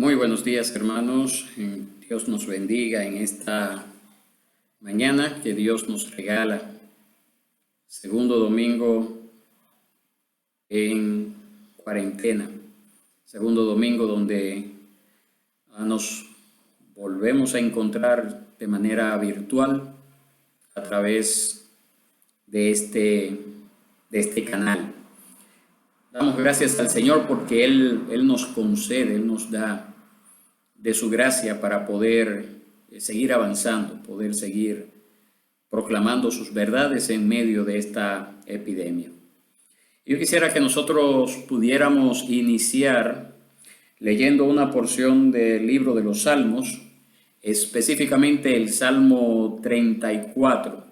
Muy buenos días, hermanos. Dios nos bendiga en esta mañana que Dios nos regala. Segundo domingo en cuarentena. Segundo domingo donde nos volvemos a encontrar de manera virtual a través de este canal. Damos gracias al Señor porque Él nos concede, Él nos da de su gracia para poder seguir avanzando, poder seguir proclamando sus verdades en medio de esta epidemia. Yo quisiera que nosotros pudiéramos iniciar leyendo una porción del libro de los Salmos, específicamente el Salmo 34,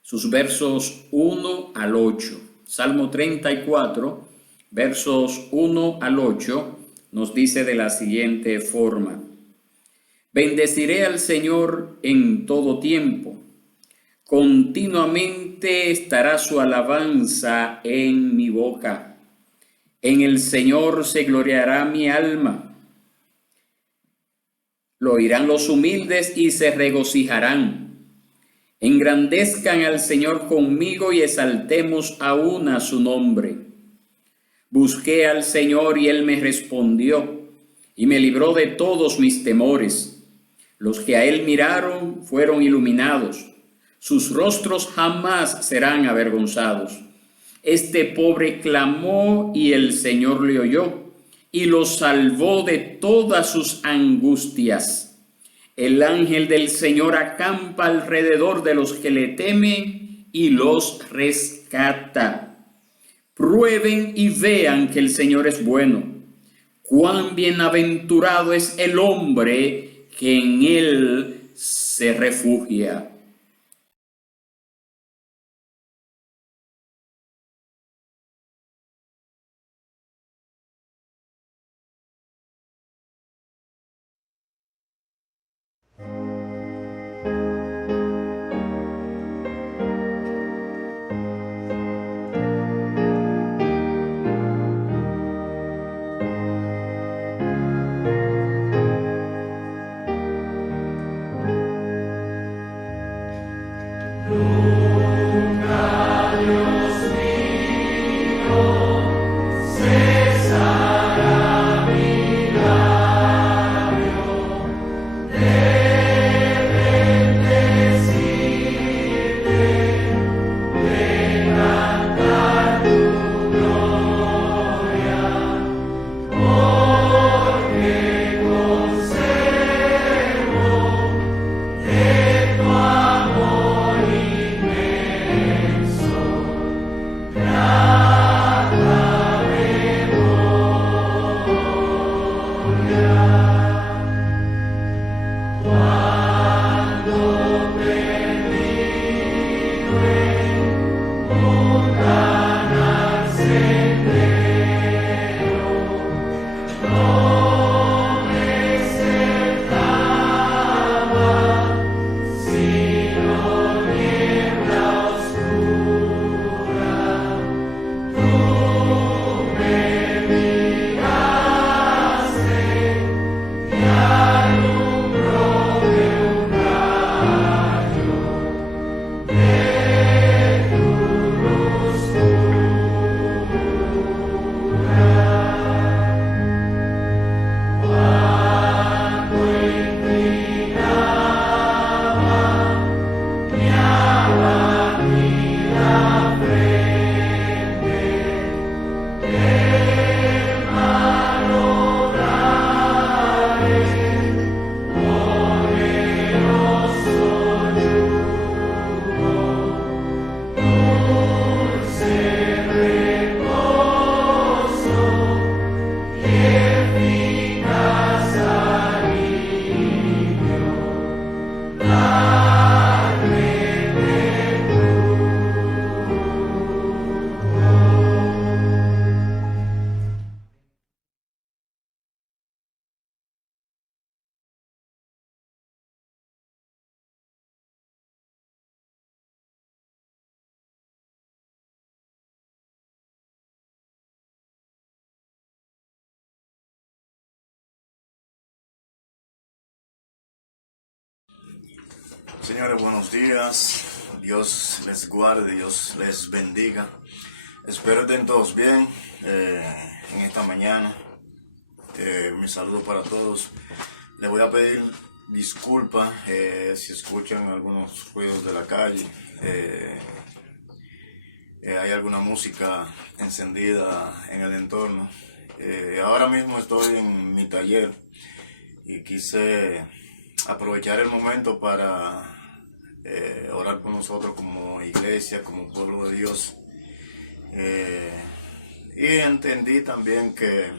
sus versos 1 al 8. Salmo 34, versos 1 al 8, nos dice de la siguiente forma: Bendeciré al Señor en todo tiempo, continuamente estará su alabanza en mi boca. En el Señor se gloriará mi alma. Lo oirán los humildes y se regocijarán. Engrandezcan al Señor conmigo y exaltemos aún a su nombre. Busqué al Señor y Él me respondió y me libró de todos mis temores. Los que a Él miraron fueron iluminados. Sus rostros jamás serán avergonzados. Este pobre clamó y el Señor le oyó y lo salvó de todas sus angustias. El ángel del Señor acampa alrededor de los que le temen y los rescata. Prueben y vean que el Señor es bueno. Cuán bienaventurado es el hombre que en Él se refugia. Señores, buenos días. Dios les guarde, Dios les bendiga. Espero estén todos bien en esta mañana. Mi saludo para todos. Les voy a pedir disculpas si escuchan algunos ruidos de la calle. Hay alguna música encendida en el entorno. Ahora mismo estoy en mi taller y quise aprovechar el momento para orar con nosotros como iglesia, como pueblo de Dios. Y entendí también que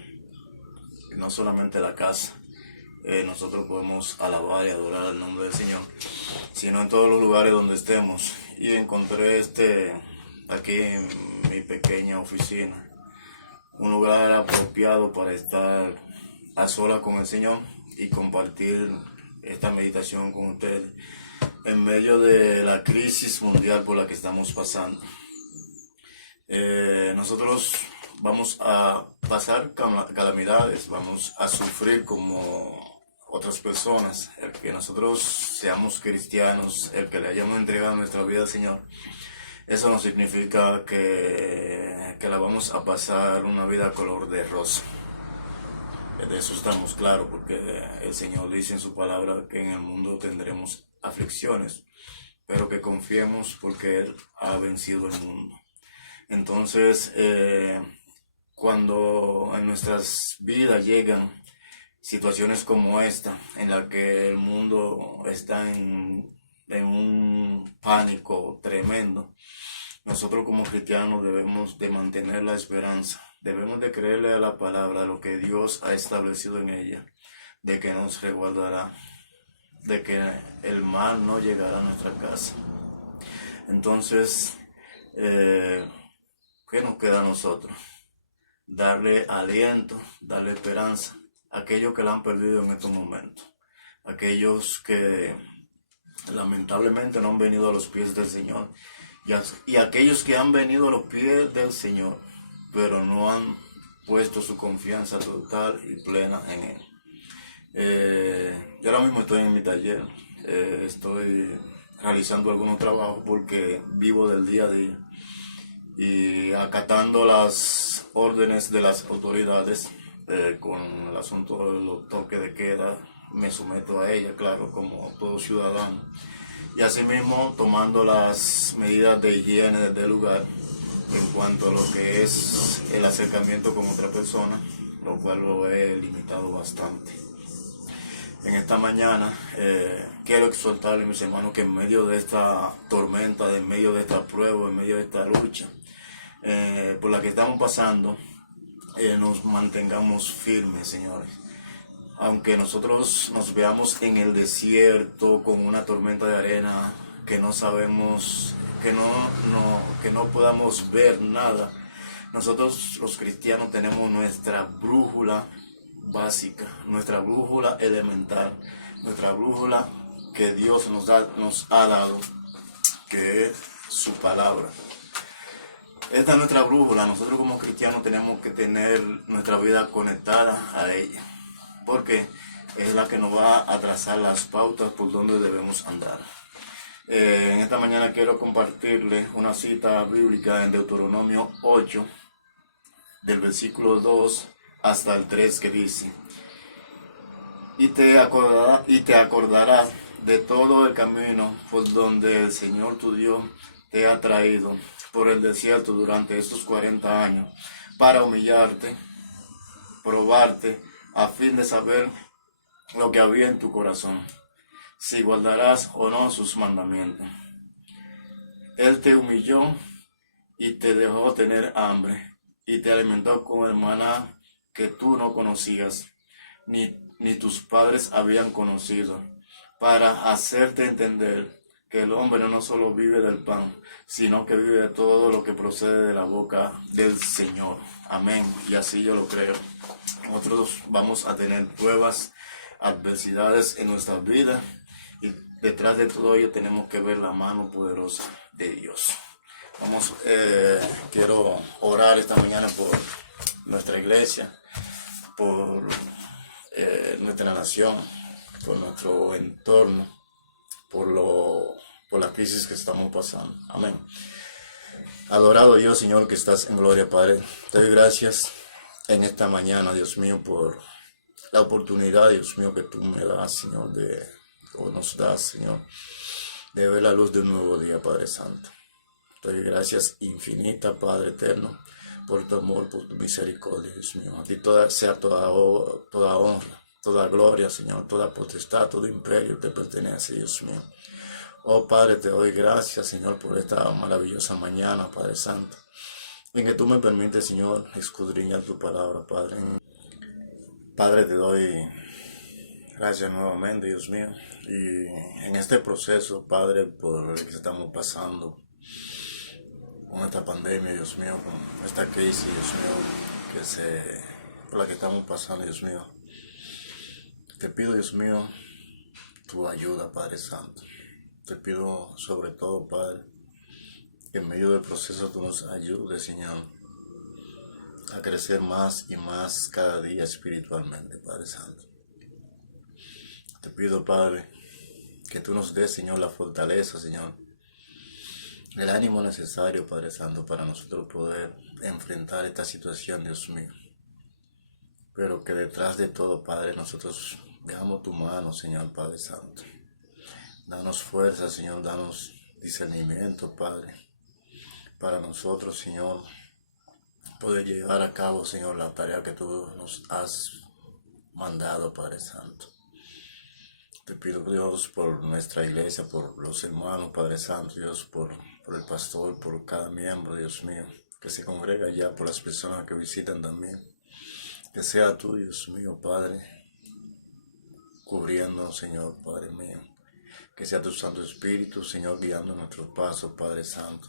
no solamente la casa, nosotros podemos alabar y adorar el nombre del Señor, sino en todos los lugares donde estemos. Y encontré aquí en mi pequeña oficina, un lugar apropiado para estar a solas con el Señor y compartir esta meditación con ustedes en medio de la crisis mundial por la que estamos pasando. Nosotros vamos a pasar calamidades, vamos a sufrir como otras personas. El que nosotros seamos cristianos, el que le hayamos entregado nuestra vida al Señor, eso no significa que la vamos a pasar una vida color de rosa. De eso estamos claros, porque el Señor dice en su palabra que en el mundo tendremos aflicciones, pero que confiemos porque Él ha vencido el mundo. Entonces, cuando en nuestras vidas llegan situaciones como esta, en la que el mundo está en un pánico tremendo, nosotros como cristianos debemos de mantener la esperanza, debemos de creerle a la palabra, a lo que Dios ha establecido en ella, de que nos resguardará, de que el mal no llegará a nuestra casa. Entonces, ¿qué nos queda a nosotros? Darle aliento, darle esperanza a aquellos que la han perdido en estos momentos, aquellos que lamentablemente no han venido a los pies del Señor, y aquellos que han venido a los pies del Señor, pero no han puesto su confianza total y plena en Él. Yo ahora mismo estoy en mi taller, estoy realizando algunos trabajos porque vivo del día a día y acatando las órdenes de las autoridades con el asunto de los toques de queda. Me someto a ella, claro, como todo ciudadano, y asimismo tomando las medidas de higiene del lugar en cuanto a lo que es el acercamiento con otra persona, lo cual lo he limitado bastante. En esta mañana quiero exhortarle a mis hermanos que en medio de esta tormenta, en medio de esta prueba, en medio de esta lucha por la que estamos pasando, nos mantengamos firmes, señores. Aunque nosotros nos veamos en el desierto con una tormenta de arena, que no sabemos, que no podamos ver nada, nosotros los cristianos tenemos nuestra brújula básica, nuestra brújula elemental, nuestra brújula que Dios nos ha dado, que es su palabra. Esta es nuestra brújula. Nosotros como cristianos tenemos que tener nuestra vida conectada a ella, porque es la que nos va a trazar las pautas por donde debemos andar. En esta mañana quiero compartirles una cita bíblica en Deuteronomio 8, del versículo 2 hasta el 3, que dice: y te acordarás de todo el camino por donde el Señor tu Dios te ha traído por el desierto durante estos 40 años, para humillarte, probarte, a fin de saber lo que había en tu corazón, si guardarás o no sus mandamientos. Él te humilló y te dejó tener hambre, y te alimentó con el maná que tú no conocías, ni tus padres habían conocido, para hacerte entender que el hombre no solo vive del pan, sino que vive de todo lo que procede de la boca del Señor. Amén. Y así yo lo creo. Nosotros vamos a tener pruebas, adversidades en nuestras vidas, y detrás de todo ello tenemos que ver la mano poderosa de Dios. Quiero orar esta mañana por nuestra iglesia, por nuestra nación, por nuestro entorno, por lo por la crisis que estamos pasando. Amén. Adorado Dios, Señor, que estás en gloria, Padre. Te doy gracias en esta mañana, Dios mío, por la oportunidad, Dios mío, que tú me das, Señor, o nos das, Señor, de ver la luz de un nuevo día, Padre Santo. Te doy gracias infinita, Padre eterno, por tu amor, por tu misericordia, Dios mío. A ti sea toda honra, toda gloria, Señor, toda potestad, todo imperio te pertenece, Dios mío. Oh Padre, te doy gracias, Señor, por esta maravillosa mañana, Padre Santo, en que tú me permites, Señor, escudriñar tu palabra, Padre. Padre, te doy gracias nuevamente, Dios mío, y en este proceso, Padre, por el que estamos pasando, con esta pandemia, Dios mío, con esta crisis, Dios mío, por la que estamos pasando, Dios mío, te pido, Dios mío, tu ayuda, Padre Santo. Te pido sobre todo, Padre, que en medio del proceso tú nos ayudes, Señor, a crecer más y más cada día espiritualmente, Padre Santo. Te pido, Padre, que tú nos des, Señor, la fortaleza, Señor, el ánimo necesario, Padre Santo, para nosotros poder enfrentar esta situación, Dios mío. Pero que detrás de todo, Padre, nosotros veamos tu mano, Señor, Padre Santo. Danos fuerza, Señor, danos discernimiento, Padre, para nosotros, Señor, poder llevar a cabo, Señor, la tarea que tú nos has mandado, Padre Santo. Te pido, Dios, por nuestra iglesia, por los hermanos, Padre Santo, Dios, por el pastor, por cada miembro, Dios mío, que se congrega ya, por las personas que visitan también. Que sea tú, Dios mío, Padre, cubriéndonos, Señor, Padre mío. Que sea tu Santo Espíritu, Señor, guiando nuestros pasos, Padre Santo.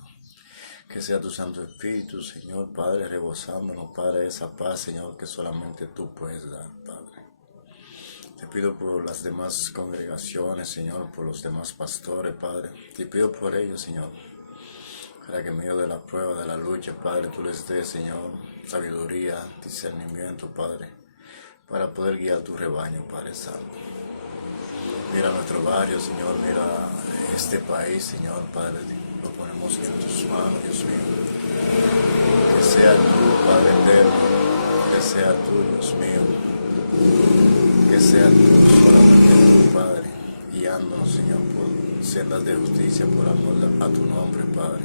Que sea tu Santo Espíritu, Señor, Padre, rebosándonos, Padre, esa paz, Señor, que solamente tú puedes dar, Padre. Te pido por las demás congregaciones, Señor, por los demás pastores, Padre. Te pido por ellos, Señor, para que en medio de la prueba, de la lucha, Padre, tú les des, Señor, sabiduría, discernimiento, Padre, para poder guiar tu rebaño, Padre Santo. Mira nuestro barrio, Señor, mira este país, Señor, Padre, lo ponemos en tus manos, Dios mío. Que sea tú, Padre eterno, que sea tú, Dios mío, que sea tú, solamente tú, Padre, guiándonos, Señor, por sendas de justicia, por amor a tu nombre, Padre.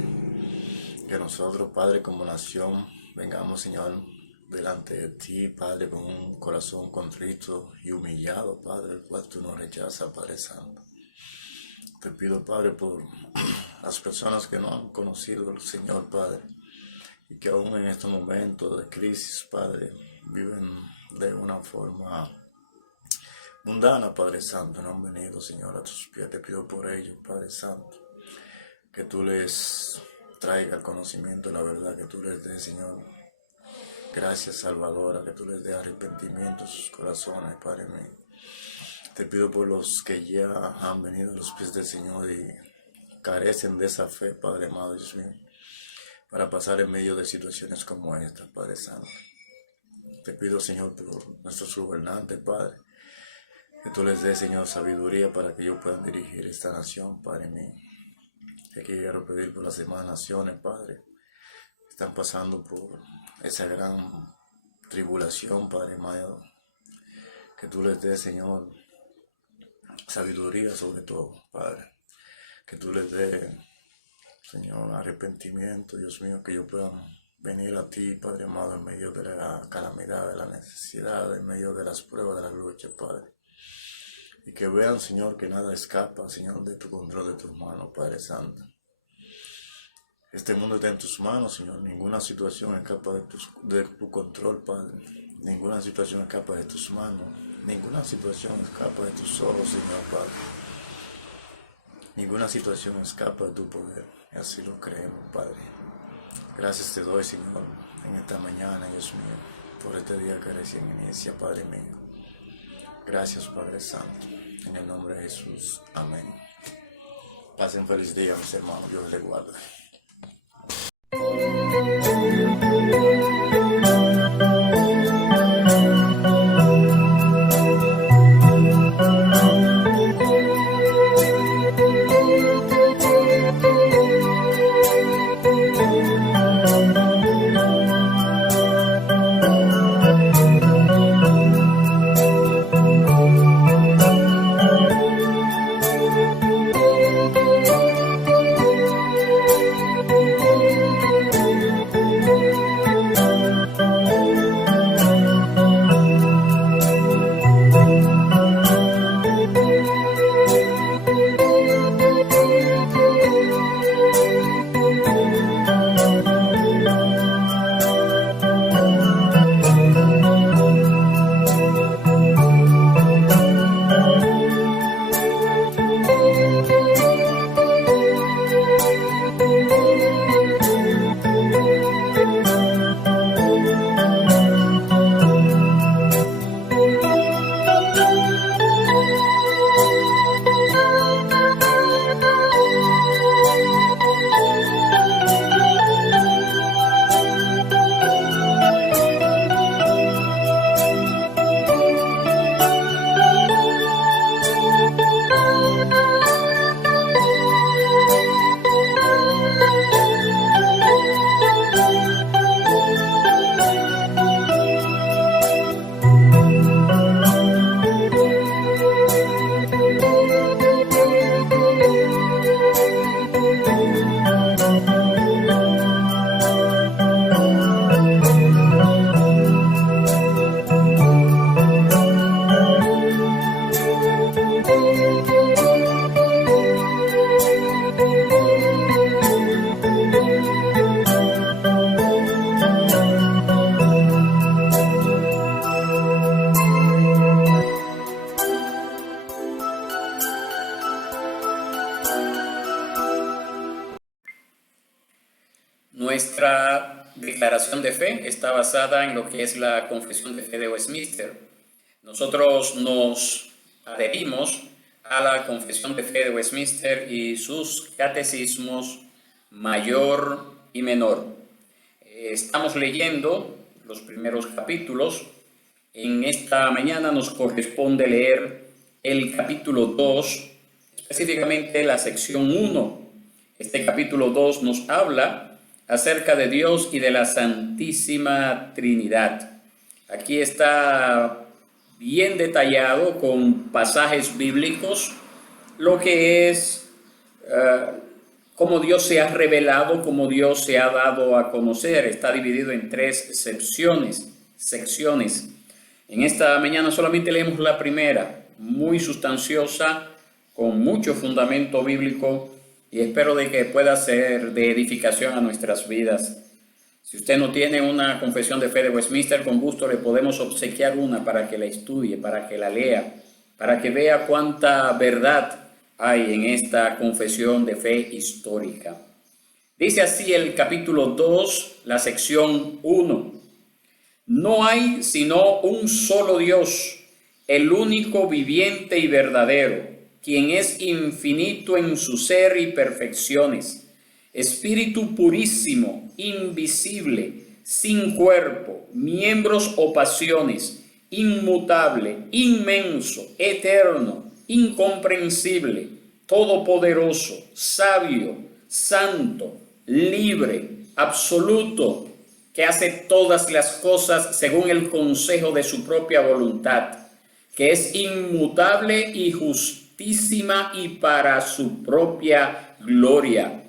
Que nosotros, Padre, como nación, vengamos, Señor, delante de ti, Padre, con un corazón contrito y humillado, Padre, el cual tú no rechazas, Padre Santo. Te pido, Padre, por las personas que no han conocido al Señor, Padre, y que aún en estos momentos de crisis, Padre, viven de una forma mundana, Padre Santo, no han venido, Señor, a tus pies. Te pido por ellos, Padre Santo, que tú les traigas el conocimiento de la verdad, que tú les des, Señor, gracias salvadora, que tú les des arrepentimiento a sus corazones, Padre mío. Te pido por los que ya han venido a los pies del Señor y carecen de esa fe, Padre amado, Dios mío, para pasar en medio de situaciones como esta, Padre Santo. Te pido, Señor, por nuestros gobernantes, Padre, que tú les des, Señor, sabiduría para que ellos puedan dirigir esta nación, Padre mío. Te quiero pedir por las demás naciones, Padre, que están pasando por esa gran tribulación, Padre amado, que tú les des, Señor, sabiduría sobre todo, Padre, que tú les des, Señor, arrepentimiento, Dios mío, que ellos puedan venir a ti, Padre amado, en medio de la calamidad, de la necesidad, en medio de las pruebas, de la lucha, Padre, y que vean, Señor, que nada escapa, Señor, de tu control, de tus manos, Padre Santo. Este mundo está en tus manos, Señor. Ninguna situación escapa de tu control, Padre. Ninguna situación escapa de tus manos. Ninguna situación escapa de tus ojos, Señor, Padre. Ninguna situación escapa de tu poder. Y así lo creemos, Padre. Gracias te doy, Señor, en esta mañana, Dios mío, por este día que recién inicia, Padre mío. Gracias, Padre Santo. En el nombre de Jesús. Amén. Pasen feliz día, mis hermanos. Dios les guarde. Nuestra declaración de fe está basada en lo que es la Confesión de Fe de Westminster. Nosotros nos adherimos a la Confesión de Fe de Westminster y sus catecismos mayor y menor. Estamos leyendo los primeros capítulos. En esta mañana nos corresponde leer el capítulo 2, específicamente la sección 1. Este capítulo 2 nos habla acerca de Dios y de la Santísima Trinidad. Aquí está bien detallado con pasajes bíblicos lo que es cómo Dios se ha revelado, cómo Dios se ha dado a conocer. Está dividido en 3 secciones. En esta mañana solamente leemos la primera, muy sustanciosa, con mucho fundamento bíblico, y espero de que pueda ser de edificación a nuestras vidas. Si usted no tiene una confesión de fe de Westminster, con gusto le podemos obsequiar una para que la estudie, para que la lea, para que vea cuánta verdad hay en esta confesión de fe histórica. Dice así el capítulo 2, la sección 1. No hay sino un solo Dios, el único viviente y verdadero, quien es infinito en su ser y perfecciones, espíritu purísimo, invisible, sin cuerpo, miembros o pasiones, inmutable, inmenso, eterno, incomprensible, todopoderoso, sabio, santo, libre, absoluto, que hace todas las cosas según el consejo de su propia voluntad, que es inmutable y justísima y para su propia gloria.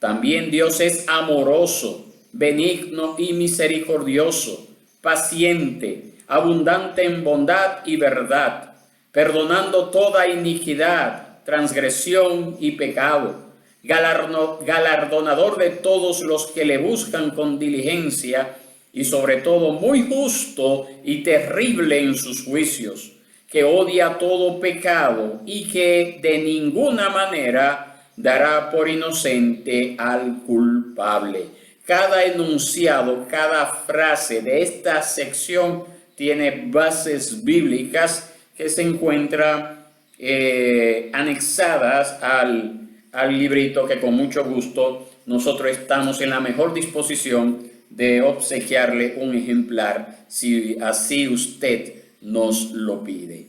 También Dios es amoroso, benigno y misericordioso, paciente, abundante en bondad y verdad, perdonando toda iniquidad, transgresión y pecado, galardonador de todos los que le buscan con diligencia y sobre todo muy justo y terrible en sus juicios, que odia todo pecado y que de ninguna manera dará por inocente al culpable. Cada enunciado, cada frase de esta sección tiene bases bíblicas que se encuentran anexadas al librito, que con mucho gusto nosotros estamos en la mejor disposición de obsequiarle un ejemplar si así usted nos lo pide.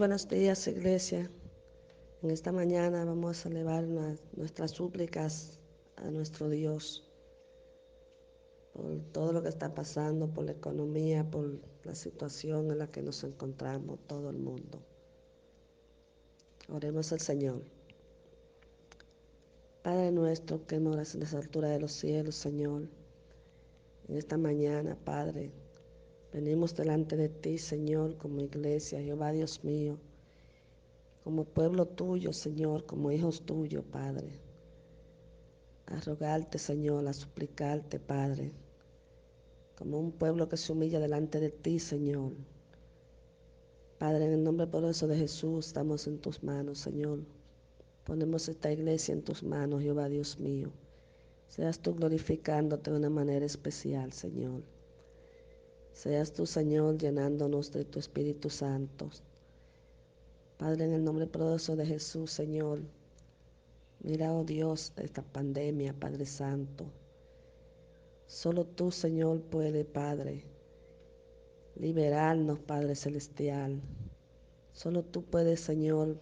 buenos días, iglesia. En esta mañana vamos a elevar nuestras súplicas a nuestro Dios por todo lo que está pasando, por la economía, por la situación en la que nos encontramos, todo el mundo. Oremos al Señor. Padre nuestro que moras en las alturas de los cielos, Señor, en esta mañana, Padre, venimos delante de ti, Señor, como iglesia, Jehová Dios mío, como pueblo tuyo, Señor, como hijos tuyos, Padre, a rogarte, Señor, a suplicarte, Padre, como un pueblo que se humilla delante de ti, Señor. Padre, en el nombre poderoso de Jesús, estamos en tus manos, Señor. Ponemos esta iglesia en tus manos, Jehová Dios mío. Seas tú glorificándote de una manera especial, Señor. Seas tú, Señor, llenándonos de tu Espíritu Santo. Padre, en el nombre poderoso de Jesús, Señor, mira, oh Dios, esta pandemia, Padre Santo. Solo tú, Señor, puedes, Padre, liberarnos, Padre Celestial. Solo tú puedes, Señor,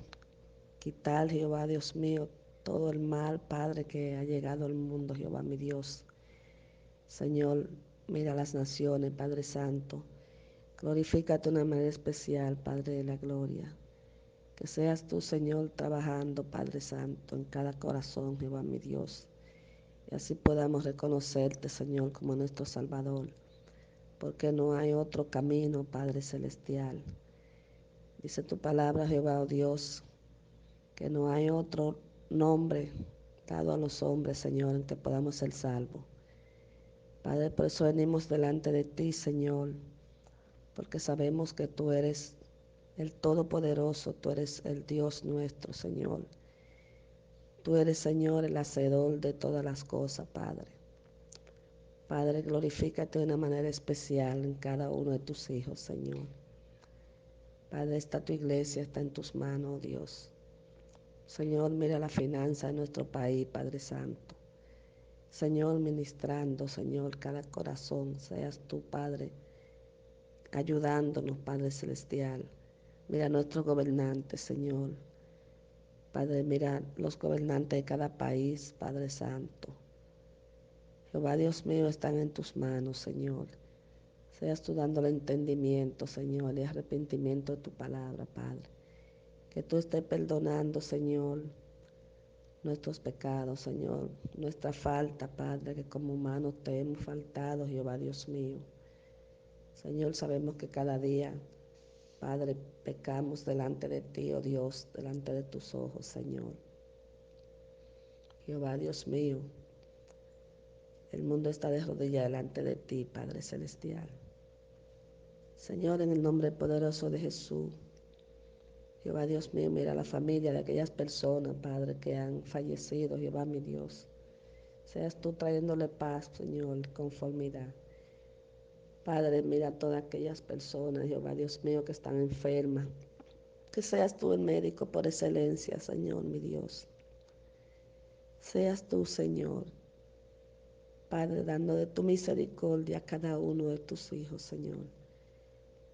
quitar, Jehová Dios mío, todo el mal, Padre, que ha llegado al mundo, Jehová mi Dios. Señor, mira las naciones, Padre Santo. Glorifícate de una manera especial, Padre de la gloria. Que seas tú, Señor, trabajando, Padre Santo, en cada corazón, Jehová mi Dios. Y así podamos reconocerte, Señor, como nuestro Salvador. Porque no hay otro camino, Padre Celestial. Dice tu palabra, Jehová, oh Dios, que no hay otro nombre dado a los hombres, Señor, en que podamos ser salvos. Padre, por eso venimos delante de ti, Señor, porque sabemos que tú eres el Todopoderoso, tú eres el Dios nuestro, Señor. Tú eres, Señor, el hacedor de todas las cosas, Padre. Padre, glorifícate de una manera especial en cada uno de tus hijos, Señor. Padre, está tu iglesia, está en tus manos, oh Dios. Señor, mira la finanza de nuestro país, Padre Santo. Señor, ministrando, Señor, cada corazón, seas tú, Padre, ayudándonos, Padre Celestial. Mira a nuestros gobernantes, Señor. Padre, mira los gobernantes de cada país, Padre Santo. Jehová Dios mío, están en tus manos, Señor. Seas tú dándole entendimiento, Señor, y arrepentimiento de tu palabra, Padre. Que tú estés perdonando, Señor, nuestros pecados, Señor, nuestra falta, Padre, que como humanos te hemos faltado, Jehová Dios mío. Señor, sabemos que cada día, Padre, pecamos delante de ti, oh Dios, delante de tus ojos, Señor. Jehová Dios mío, el mundo está de rodillas delante de ti, Padre Celestial. Señor, en el nombre poderoso de Jesús, Jehová Dios mío, mira la familia de aquellas personas, Padre, que han fallecido, Jehová mi Dios. Seas tú trayéndole paz, Señor, conformidad. Padre, mira a todas aquellas personas, Jehová Dios mío, que están enfermas. Que seas tú el médico por excelencia, Señor, mi Dios. Seas tú, Señor, Padre, dando de tu misericordia a cada uno de tus hijos, Señor.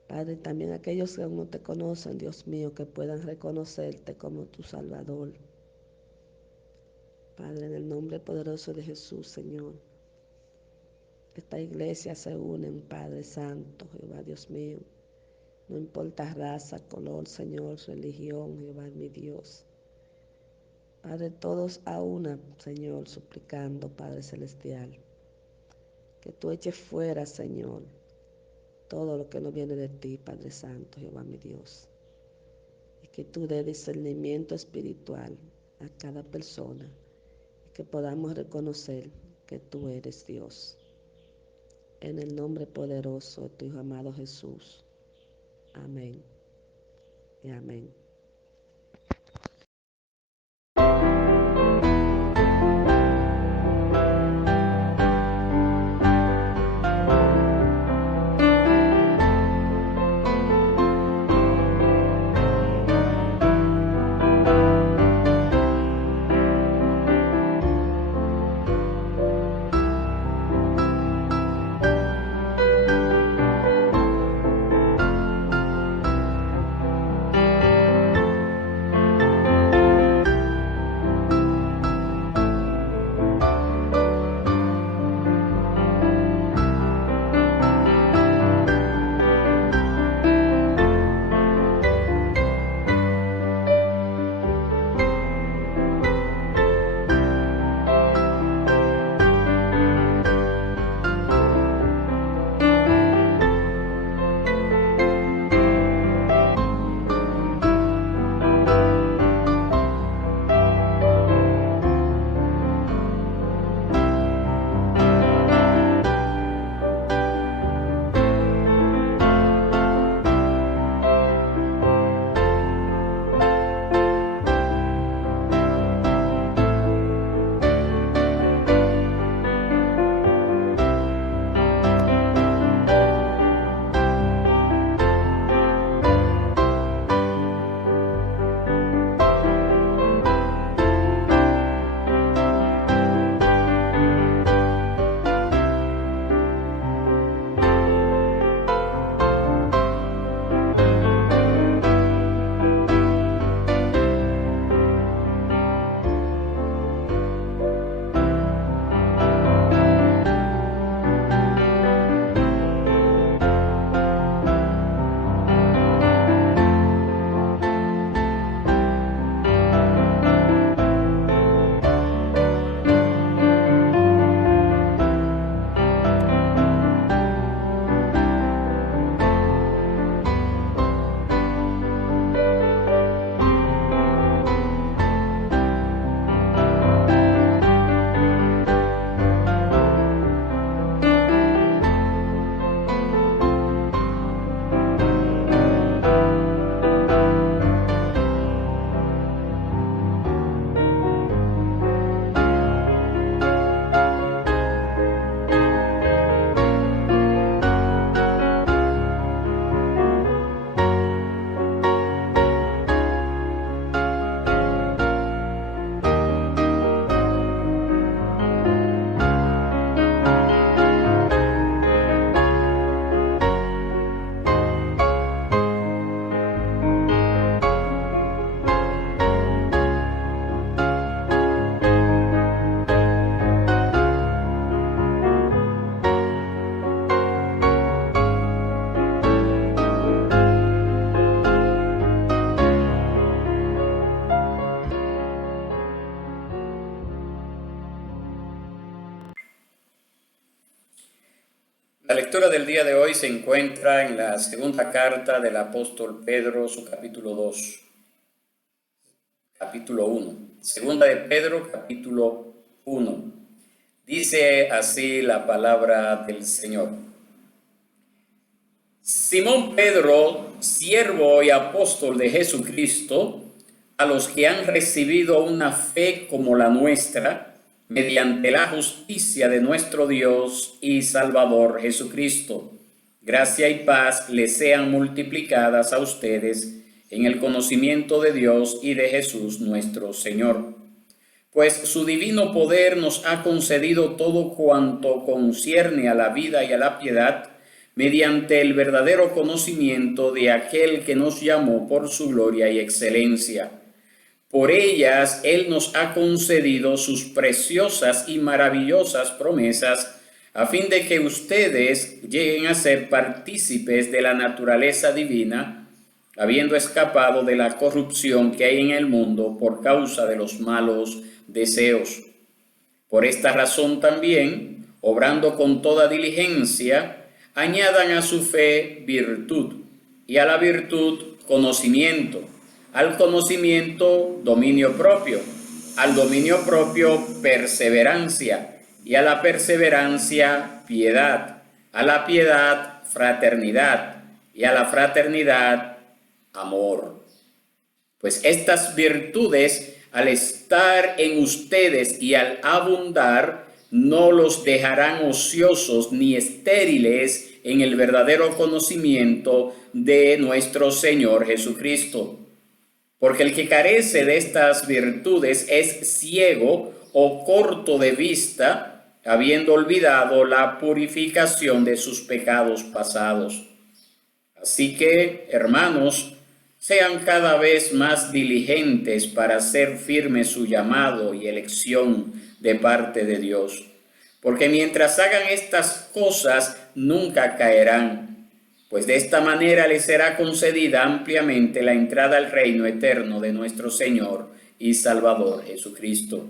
Padre, también aquellos que aún no te conocen, Dios mío, que puedan reconocerte como tu Salvador. Padre, en el nombre poderoso de Jesús, Señor. Esta iglesia se une, Padre Santo, Jehová Dios mío. No importa raza, color, Señor, religión, Jehová mi Dios. Padre, todos a una, Señor, suplicando, Padre Celestial, que tú eches fuera, Señor, todo lo que no viene de ti, Padre Santo, Jehová mi Dios. Y que tú des discernimiento espiritual a cada persona y que podamos reconocer que tú eres Dios. En el nombre poderoso de tu Hijo amado Jesús. Amén y amén. lectura del día de hoy se encuentra en la segunda carta del apóstol Pedro, su capítulo 2, capítulo 1. Segunda de Pedro, capítulo 1. Dice así la palabra del Señor. Simón Pedro, siervo y apóstol de Jesucristo, a los que han recibido una fe como la nuestra, mediante la justicia de nuestro Dios y Salvador Jesucristo. Gracia y paz les sean multiplicadas a ustedes en el conocimiento de Dios y de Jesús nuestro Señor. Pues su divino poder nos ha concedido todo cuanto concierne a la vida y a la piedad, mediante el verdadero conocimiento de aquel que nos llamó por su gloria y excelencia. Por ellas Él nos ha concedido sus preciosas y maravillosas promesas, a fin de que ustedes lleguen a ser partícipes de la naturaleza divina, habiendo escapado de la corrupción que hay en el mundo por causa de los malos deseos. Por esta razón también, obrando con toda diligencia, añadan a su fe virtud, y a la virtud conocimiento, al conocimiento dominio propio, al dominio propio perseverancia, y a la perseverancia piedad, a la piedad fraternidad, y a la fraternidad amor. Pues estas virtudes, al estar en ustedes y al abundar, no los dejarán ociosos ni estériles en el verdadero conocimiento de nuestro Señor Jesucristo. Porque el que carece de estas virtudes es ciego o corto de vista, habiendo olvidado la purificación de sus pecados pasados. Así que, hermanos, sean cada vez más diligentes para hacer firme su llamado y elección de parte de Dios. Porque mientras hagan estas cosas, nunca caerán, pues de esta manera les será concedida ampliamente la entrada al reino eterno de nuestro Señor y Salvador Jesucristo.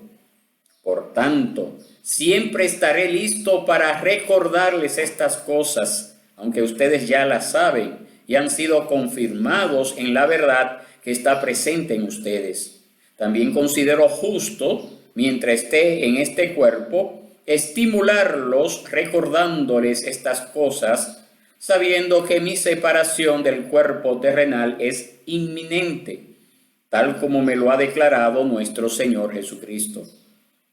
Por tanto, siempre estaré listo para recordarles estas cosas, aunque ustedes ya las saben y han sido confirmados en la verdad que está presente en ustedes. También considero justo, mientras esté en este cuerpo, estimularlos recordándoles estas cosas, sabiendo que mi separación del cuerpo terrenal es inminente, tal como me lo ha declarado nuestro Señor Jesucristo.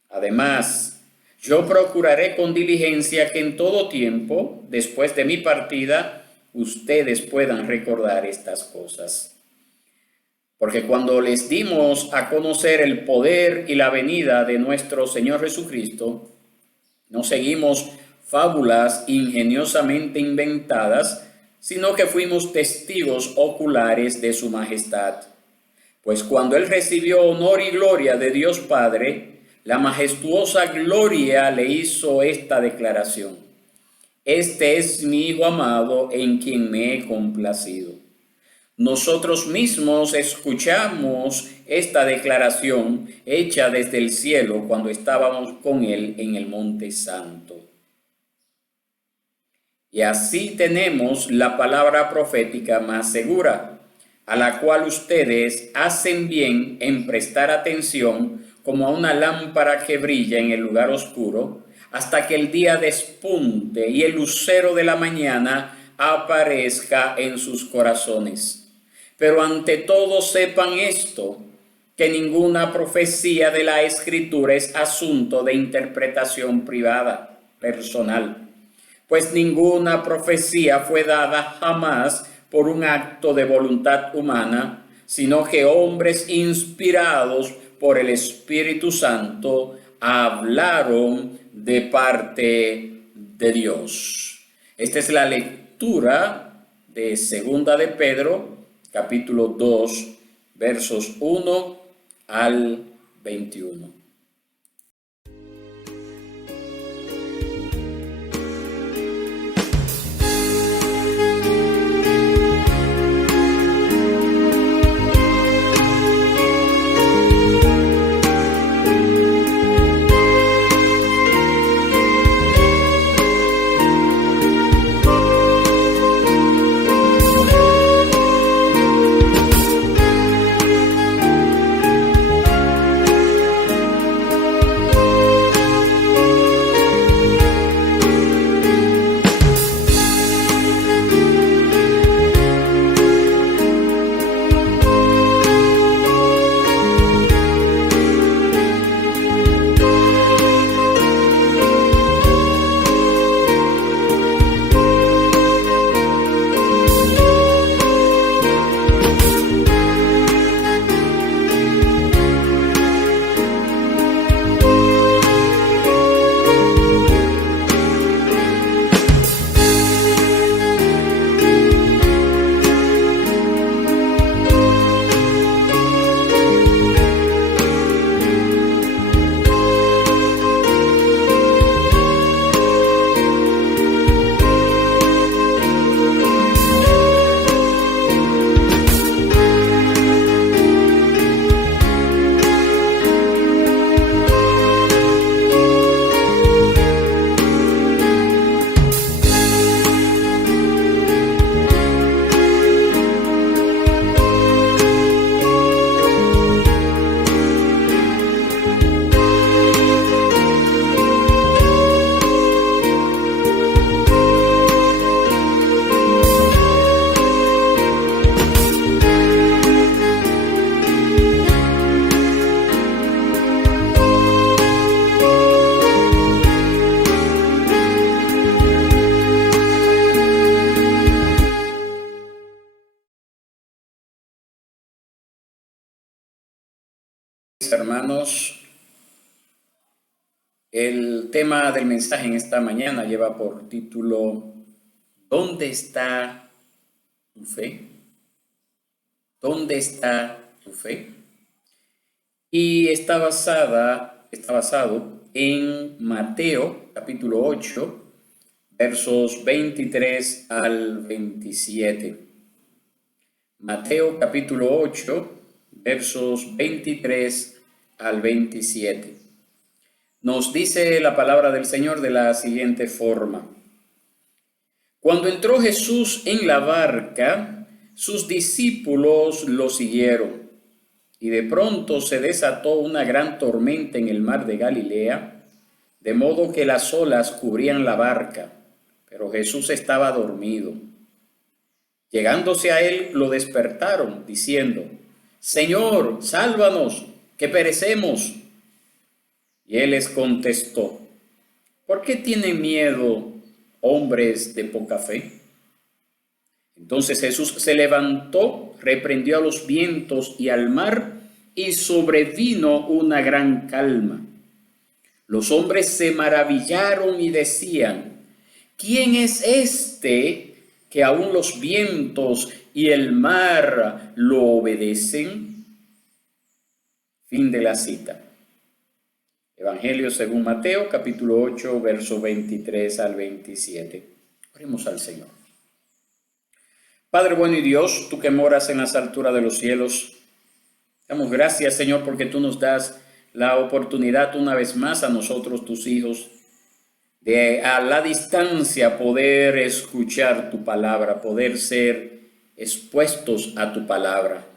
Además, yo procuraré con diligencia que en todo tiempo, después de mi partida, ustedes puedan recordar estas cosas. Porque cuando les dimos a conocer el poder y la venida de nuestro Señor Jesucristo, no seguimos fábulas ingeniosamente inventadas, sino que fuimos testigos oculares de su majestad. Pues cuando Él recibió honor y gloria de Dios Padre, la majestuosa gloria le hizo esta declaración: Este es mi Hijo amado en quien me he complacido. Nosotros mismos escuchamos esta declaración hecha desde el cielo cuando estábamos con Él en el Monte Santo. Y así tenemos la palabra profética más segura, a la cual ustedes hacen bien en prestar atención como a una lámpara que brilla en el lugar oscuro, hasta que el día despunte y el lucero de la mañana aparezca en sus corazones. Pero ante todo sepan esto, que ninguna profecía de la Escritura es asunto de interpretación privada, personal. Pues ninguna profecía fue dada jamás por un acto de voluntad humana, sino que hombres inspirados por el Espíritu Santo hablaron de parte de Dios. Esta es la lectura de Segunda de Pedro, capítulo 2, versos 1 al 21. Hermanos, el tema del mensaje en esta mañana lleva por título ¿Dónde está tu fe? ¿Dónde está tu fe? Y está basado en Mateo capítulo 8, versos 23 al 27. Mateo capítulo 8, versos 23 al 27. Nos dice la palabra del Señor de la siguiente forma. Cuando entró Jesús en la barca, sus discípulos lo siguieron, y de pronto se desató una gran tormenta en el mar de Galilea, de modo que las olas cubrían la barca, pero Jesús estaba dormido. Llegándose a él, lo despertaron, diciendo: Señor, sálvanos, que perecemos. Y él les contestó: ¿por qué tienen miedo, hombres de poca fe? Entonces Jesús se levantó, reprendió a los vientos y al mar, y sobrevino una gran calma. Los hombres se maravillaron y decían: ¿quién es este que aún los vientos y el mar lo obedecen? Fin de la cita. Evangelio según Mateo, capítulo 8, verso 23 al 27. Oremos al Señor. Padre bueno y Dios, tú que moras en las alturas de los cielos, damos gracias, Señor, porque tú nos das la oportunidad una vez más a nosotros, tus hijos, de a la distancia poder escuchar tu palabra, poder ser expuestos a tu palabra.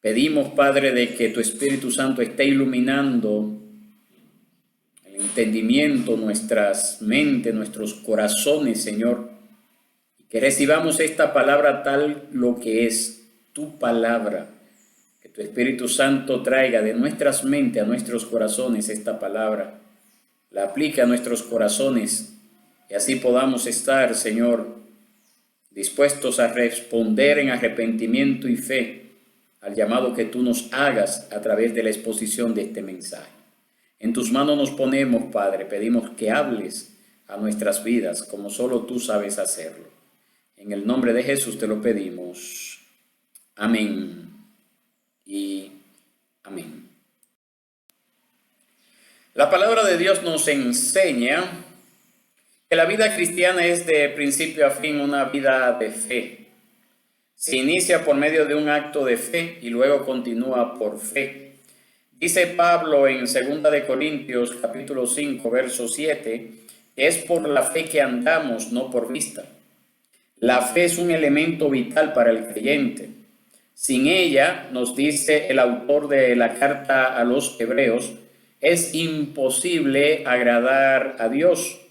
Pedimos, Padre, de que tu Espíritu Santo esté iluminando el entendimiento, nuestras mentes, nuestros corazones, Señor, y que recibamos esta palabra tal lo que es tu palabra. Que tu Espíritu Santo traiga de nuestras mentes a nuestros corazones esta palabra, la aplique a nuestros corazones y así podamos estar, Señor, dispuestos a responder en arrepentimiento y fe al llamado que tú nos hagas a través de la exposición de este mensaje. En tus manos nos ponemos, Padre, pedimos que hables a nuestras vidas como solo tú sabes hacerlo. En el nombre de Jesús te lo pedimos. Amén y amén. La palabra de Dios nos enseña que la vida cristiana es de principio a fin una vida de fe. Se inicia por medio de un acto de fe y luego continúa por fe. Dice Pablo en 2 Corintios capítulo 5, verso 7, que es por la fe que andamos, no por vista. La fe es un elemento vital para el creyente. Sin ella, nos dice el autor de la carta a los Hebreos, es imposible agradar a Dios.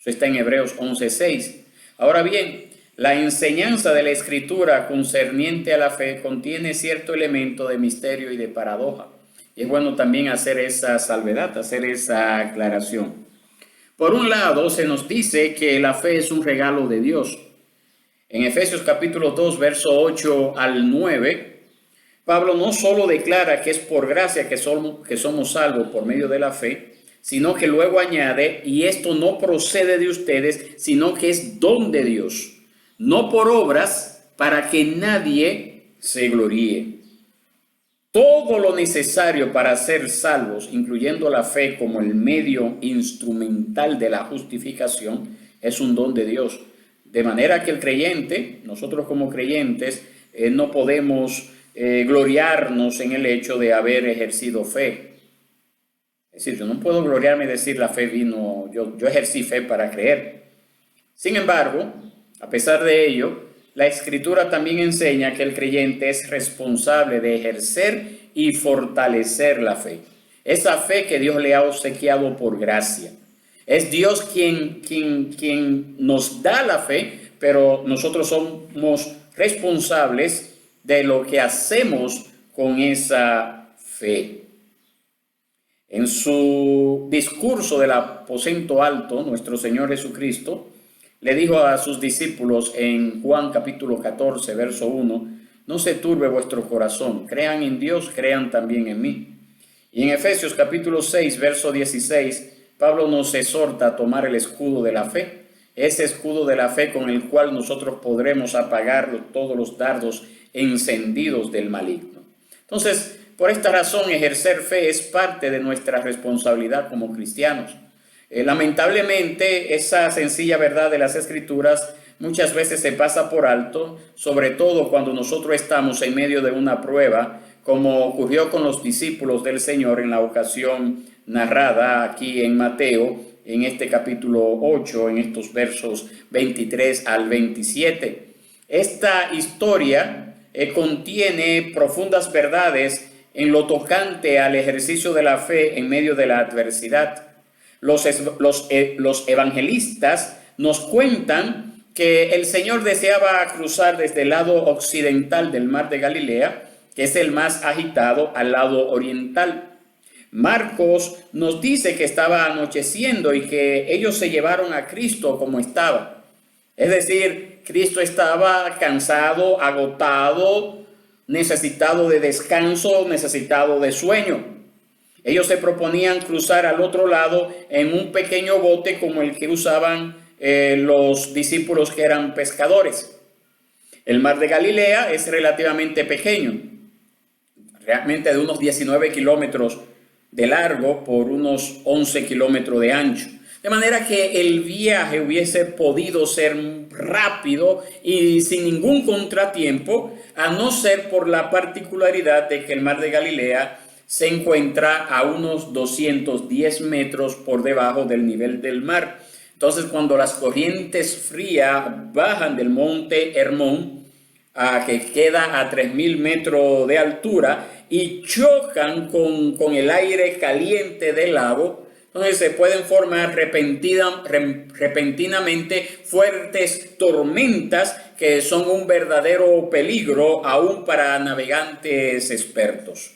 Eso está en Hebreos 11:6. Ahora bien, la enseñanza de la Escritura concerniente a la fe contiene cierto elemento de misterio y de paradoja. Y es bueno también hacer esa salvedad, hacer esa aclaración. Por un lado, se nos dice que la fe es un regalo de Dios. En Efesios capítulo 2, verso 8 al 9, Pablo no solo declara que es por gracia que somos salvos por medio de la fe, sino que luego añade, y esto no procede de ustedes, sino que es don de Dios, no por obras, para que nadie se gloríe. Todo lo necesario para ser salvos, incluyendo la fe como el medio instrumental de la justificación, es un don de Dios. De manera que el creyente, nosotros como creyentes, no podemos gloriarnos en el hecho de haber ejercido fe. Es decir, yo no puedo gloriarme y decir la fe vino, yo ejercí fe para creer. Sin embargo, a pesar de ello, la Escritura también enseña que el creyente es responsable de ejercer y fortalecer la fe. Esa fe que Dios le ha obsequiado por gracia. Es Dios quien nos da la fe, pero nosotros somos responsables de lo que hacemos con esa fe. En su discurso del aposento alto, nuestro Señor Jesucristo le dijo a sus discípulos en Juan capítulo 14, verso 1, no se turbe vuestro corazón, crean en Dios, crean también en mí. Y en Efesios capítulo 6, verso 16, Pablo nos exhorta a tomar el escudo de la fe, ese escudo de la fe con el cual nosotros podremos apagar todos los dardos encendidos del maligno. Entonces, por esta razón, ejercer fe es parte de nuestra responsabilidad como cristianos. Lamentablemente, esa sencilla verdad de las Escrituras muchas veces se pasa por alto, sobre todo cuando nosotros estamos en medio de una prueba, como ocurrió con los discípulos del Señor en la ocasión narrada aquí en Mateo, en este capítulo 8, en estos versos 23 al 27. Esta historia contiene profundas verdades en lo tocante al ejercicio de la fe en medio de la adversidad. Los evangelistas nos cuentan que el Señor deseaba cruzar desde el lado occidental del mar de Galilea, que es el más agitado, al lado oriental. Marcos nos dice que estaba anocheciendo y que ellos se llevaron a Cristo como estaba. Es decir, Cristo estaba cansado, agotado, necesitado de descanso, necesitado de sueño. Ellos se proponían cruzar al otro lado en un pequeño bote como el que usaban los discípulos que eran pescadores. El mar de Galilea es relativamente pequeño, realmente de unos 19 kilómetros de largo por unos 11 kilómetros de ancho. De manera que el viaje hubiese podido ser rápido y sin ningún contratiempo, a no ser por la particularidad de que el mar de Galilea se encuentra a unos 210 metros por debajo del nivel del mar. Entonces, cuando las corrientes frías bajan del monte Hermón, que queda a 3.000 metros de altura, y chocan con el aire caliente del lago, entonces se pueden formar repentinamente fuertes tormentas que son un verdadero peligro aún para navegantes expertos.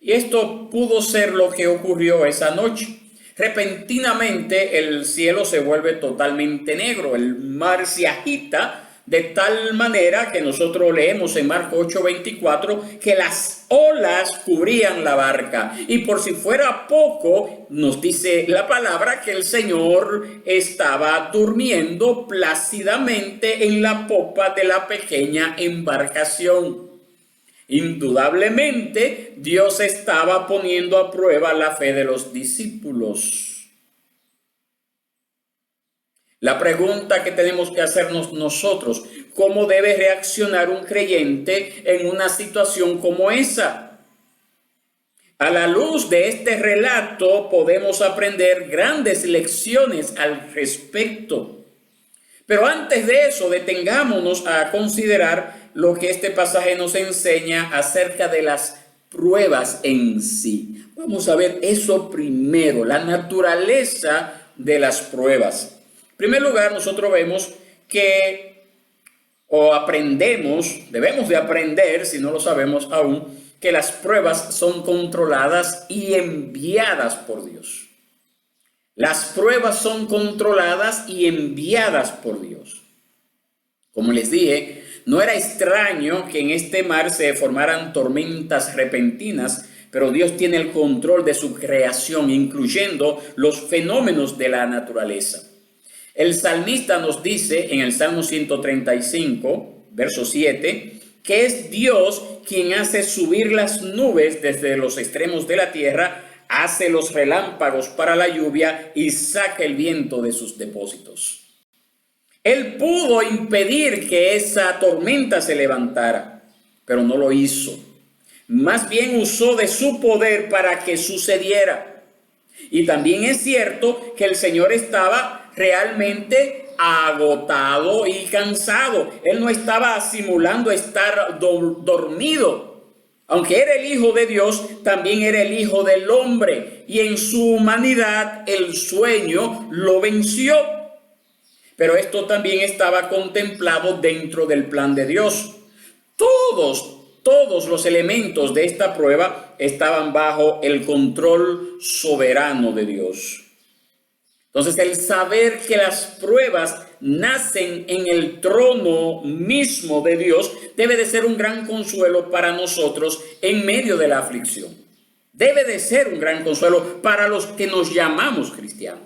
Y esto pudo ser lo que ocurrió esa noche. Repentinamente el cielo se vuelve totalmente negro, el mar se agita de tal manera que nosotros leemos en Marcos 8:24 que las olas cubrían la barca. Y por si fuera poco, nos dice la palabra que el Señor estaba durmiendo plácidamente en la popa de la pequeña embarcación. Indudablemente, Dios estaba poniendo a prueba la fe de los discípulos. La pregunta que tenemos que hacernos nosotros: ¿cómo debe reaccionar un creyente en una situación como esa? A la luz de este relato podemos aprender grandes lecciones al respecto. Pero antes de eso, detengámonos a considerar lo que este pasaje nos enseña acerca de las pruebas en sí. Vamos a ver eso primero, la naturaleza de las pruebas. En primer lugar, nosotros vemos que, debemos de aprender, si no lo sabemos aún, que las pruebas son controladas y enviadas por Dios. Las pruebas son controladas y enviadas por Dios. Como les dije, no era extraño que en este mar se formaran tormentas repentinas, pero Dios tiene el control de su creación, incluyendo los fenómenos de la naturaleza. El salmista nos dice en el Salmo 135, verso 7, que es Dios quien hace subir las nubes desde los extremos de la tierra, hace los relámpagos para la lluvia y saca el viento de sus depósitos. Él pudo impedir que esa tormenta se levantara, pero no lo hizo. Más bien usó de su poder para que sucediera. Y también es cierto que el Señor estaba realmente agotado y cansado. Él no estaba simulando estar dormido. Aunque era el Hijo de Dios, también era el Hijo del hombre. Y en su humanidad el sueño lo venció. Pero esto también estaba contemplado dentro del plan de Dios. Todos los elementos de esta prueba estaban bajo el control soberano de Dios. Entonces, el saber que las pruebas nacen en el trono mismo de Dios, debe de ser un gran consuelo para nosotros en medio de la aflicción. Debe de ser un gran consuelo para los que nos llamamos cristianos.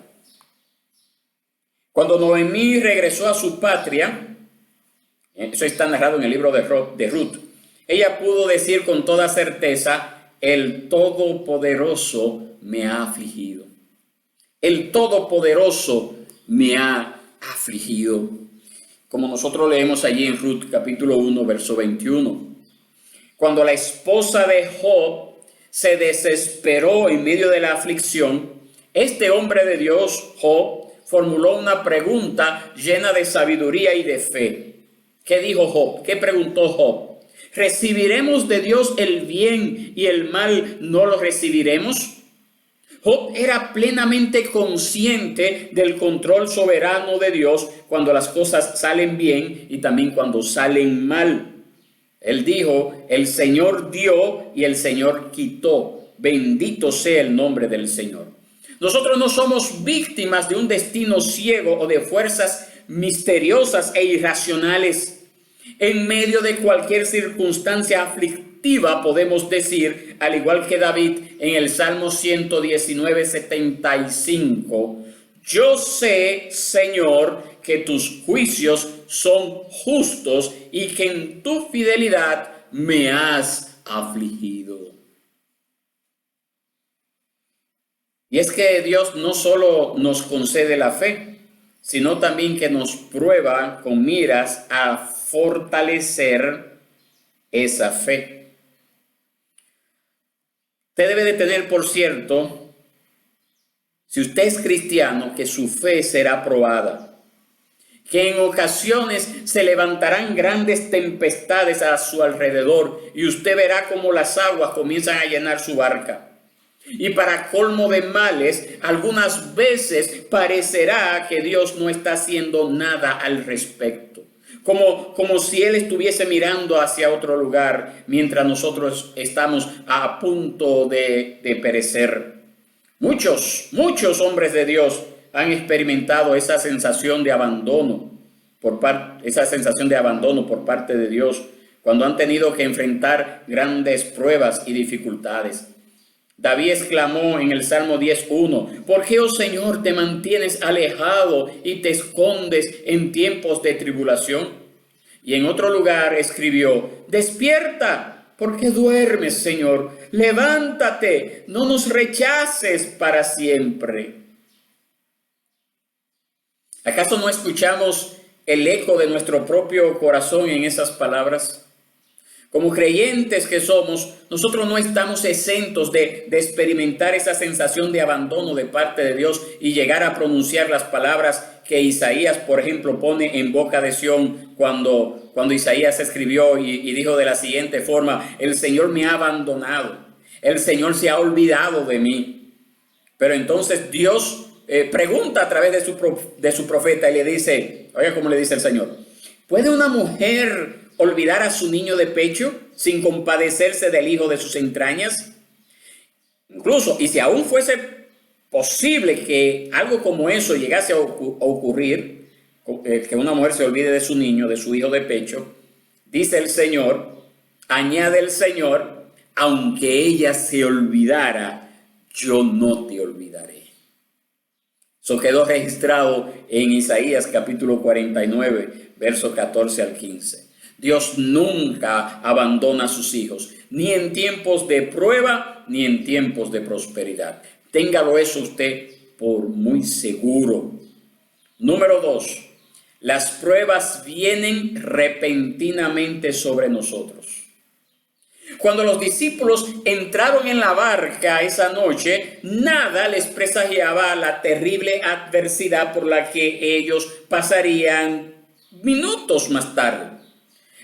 Cuando Noemí regresó a su patria, eso está narrado en el libro de Ruth, ella pudo decir con toda certeza: el Todopoderoso me ha afligido. El Todopoderoso me ha afligido. Como nosotros leemos allí en Ruth capítulo 1, verso 21. Cuando la esposa de Job se desesperó en medio de la aflicción, este hombre de Dios, Job, formuló una pregunta llena de sabiduría y de fe. ¿Qué dijo Job? ¿Qué preguntó Job? ¿Recibiremos de Dios el bien y el mal no lo recibiremos? Job era plenamente consciente del control soberano de Dios cuando las cosas salen bien y también cuando salen mal. Él dijo: el Señor dio y el Señor quitó. Bendito sea el nombre del Señor. Nosotros no somos víctimas de un destino ciego o de fuerzas misteriosas e irracionales. En medio de cualquier circunstancia aflictiva podemos decir, al igual que David en el Salmo 119, 75, yo sé, Señor, que tus juicios son justos y que en tu fidelidad me has afligido. Y es que Dios no solo nos concede la fe, sino también que nos prueba con miras a fortalecer esa fe. Usted debe de tener por cierto, si usted es cristiano, que su fe será probada, que en ocasiones se levantarán grandes tempestades a su alrededor y usted verá cómo las aguas comienzan a llenar su barca. Y para colmo de males, algunas veces parecerá que Dios no está haciendo nada al respecto. Como si Él estuviese mirando hacia otro lugar mientras nosotros estamos a punto de perecer. Muchos hombres de Dios han experimentado esa sensación de abandono por parte de Dios cuando han tenido que enfrentar grandes pruebas y dificultades. David exclamó en el Salmo 10:1: ¿por qué, oh Señor, te mantienes alejado y te escondes en tiempos de tribulación? Y en otro lugar escribió: despierta, ¿por qué duermes, Señor? Levántate, no nos rechaces para siempre. ¿Acaso no escuchamos el eco de nuestro propio corazón en esas palabras? Como creyentes que somos, nosotros no estamos exentos de experimentar esa sensación de abandono de parte de Dios y llegar a pronunciar las palabras que Isaías, por ejemplo, pone en boca de Sión cuando Isaías escribió y dijo de la siguiente forma: el Señor me ha abandonado, el Señor se ha olvidado de mí. Pero entonces Dios pregunta a través de su profeta y le dice, oiga cómo le dice el Señor: ¿puede una mujer olvidar a su niño de pecho sin compadecerse del hijo de sus entrañas? Incluso, y si aún fuese posible que algo como eso llegase a ocurrir, que una mujer se olvide de su niño, de su hijo de pecho, dice el Señor, añade el Señor: aunque ella se olvidara, yo no te olvidaré. Eso quedó registrado en Isaías capítulo 49, versos 14 al 15. Dios nunca abandona a sus hijos, ni en tiempos de prueba, ni en tiempos de prosperidad. Téngalo eso usted por muy seguro. Número 2. Las pruebas vienen repentinamente sobre nosotros. Cuando los discípulos entraron en la barca esa noche, nada les presagiaba la terrible adversidad por la que ellos pasarían minutos más tarde.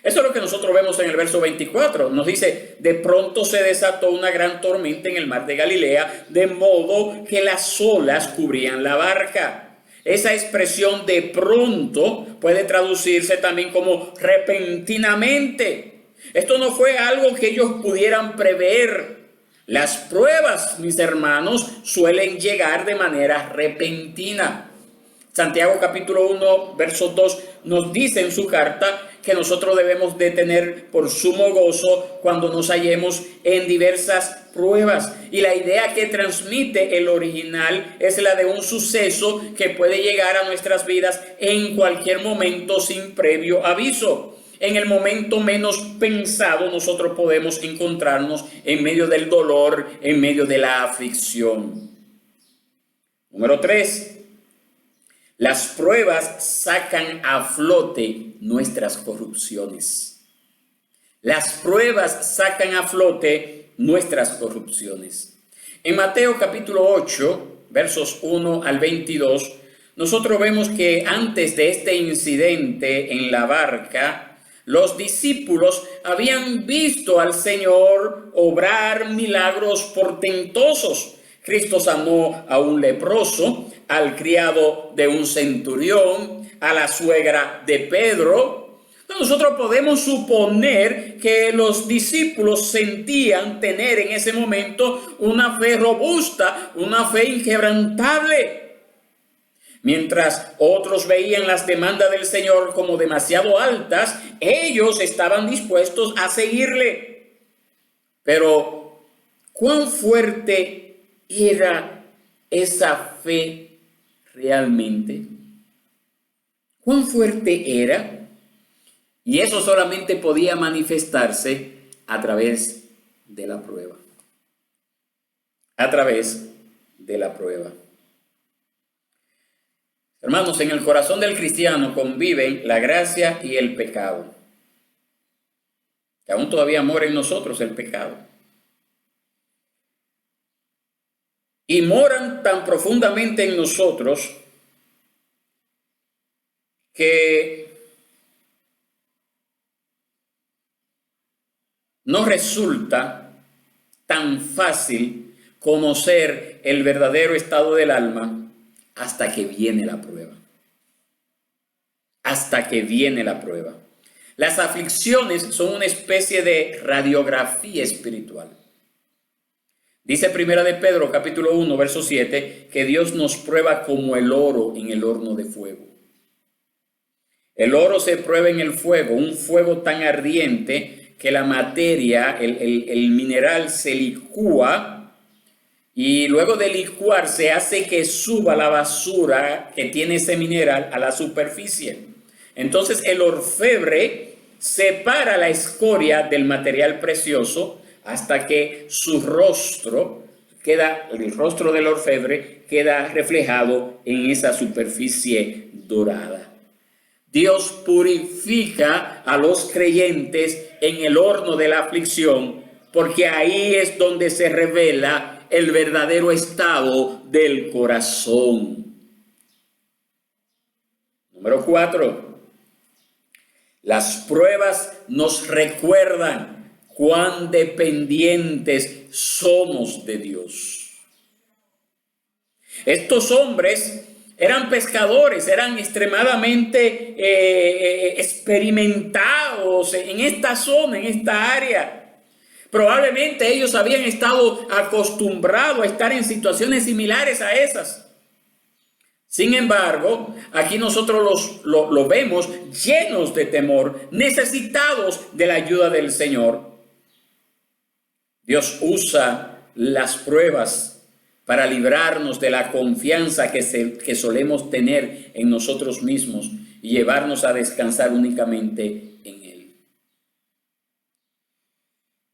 Eso es lo que nosotros vemos en el verso 24. Nos dice: de pronto se desató una gran tormenta en el mar de Galilea, de modo que las olas cubrían la barca. Esa expresión de pronto puede traducirse también como repentinamente. Esto no fue algo que ellos pudieran prever. Las pruebas, mis hermanos, suelen llegar de manera repentina. Santiago capítulo 1, verso 2 nos dice en su carta que nosotros debemos de tener por sumo gozo cuando nos hallemos en diversas pruebas. Y la idea que transmite el original es la de un suceso que puede llegar a nuestras vidas en cualquier momento sin previo aviso. En el momento menos pensado nosotros podemos encontrarnos en medio del dolor, en medio de la aflicción. Número 3. Las pruebas sacan a flote nuestras corrupciones. Las pruebas sacan a flote nuestras corrupciones. En Mateo capítulo 8, versos 1 al 22, nosotros vemos que antes de este incidente en la barca, los discípulos habían visto al Señor obrar milagros portentosos. Cristo sanó a un leproso, al criado de un centurión, a la suegra de Pedro. Nosotros podemos suponer que los discípulos sentían tener en ese momento una fe robusta, una fe inquebrantable. Mientras otros veían las demandas del Señor como demasiado altas, ellos estaban dispuestos a seguirle. Pero, ¿cuán fuerte era esa fe realmente? ¿Cuán fuerte era? Y eso solamente podía manifestarse a través de la prueba. A través de la prueba. Hermanos, en el corazón del cristiano conviven la gracia y el pecado. Que aún todavía mora en nosotros el pecado. Y moran tan profundamente en nosotros que no resulta tan fácil conocer el verdadero estado del alma hasta que viene la prueba. Hasta que viene la prueba. Las aflicciones son una especie de radiografía espiritual. Dice Primera de Pedro, capítulo 1, verso 7, que Dios nos prueba como el oro en el horno de fuego. El oro se prueba en el fuego, un fuego tan ardiente que la materia, el mineral se licúa y luego de licuarse hace que suba la basura que tiene ese mineral a la superficie. Entonces el orfebre separa la escoria del material precioso hasta que su rostro queda, el rostro del orfebre queda reflejado en esa superficie dorada. Dios purifica a los creyentes en el horno de la aflicción, porque ahí es donde se revela el verdadero estado del corazón. Número 4. Las pruebas nos recuerdan cuán dependientes somos de Dios. Estos hombres eran pescadores, eran extremadamente experimentados en esta zona, en esta área. Probablemente ellos habían estado acostumbrados a estar en situaciones similares a esas. Sin embargo, aquí nosotros los vemos llenos de temor, necesitados de la ayuda del Señor. Dios usa las pruebas para librarnos de la confianza que solemos tener en nosotros mismos y llevarnos a descansar únicamente en Él.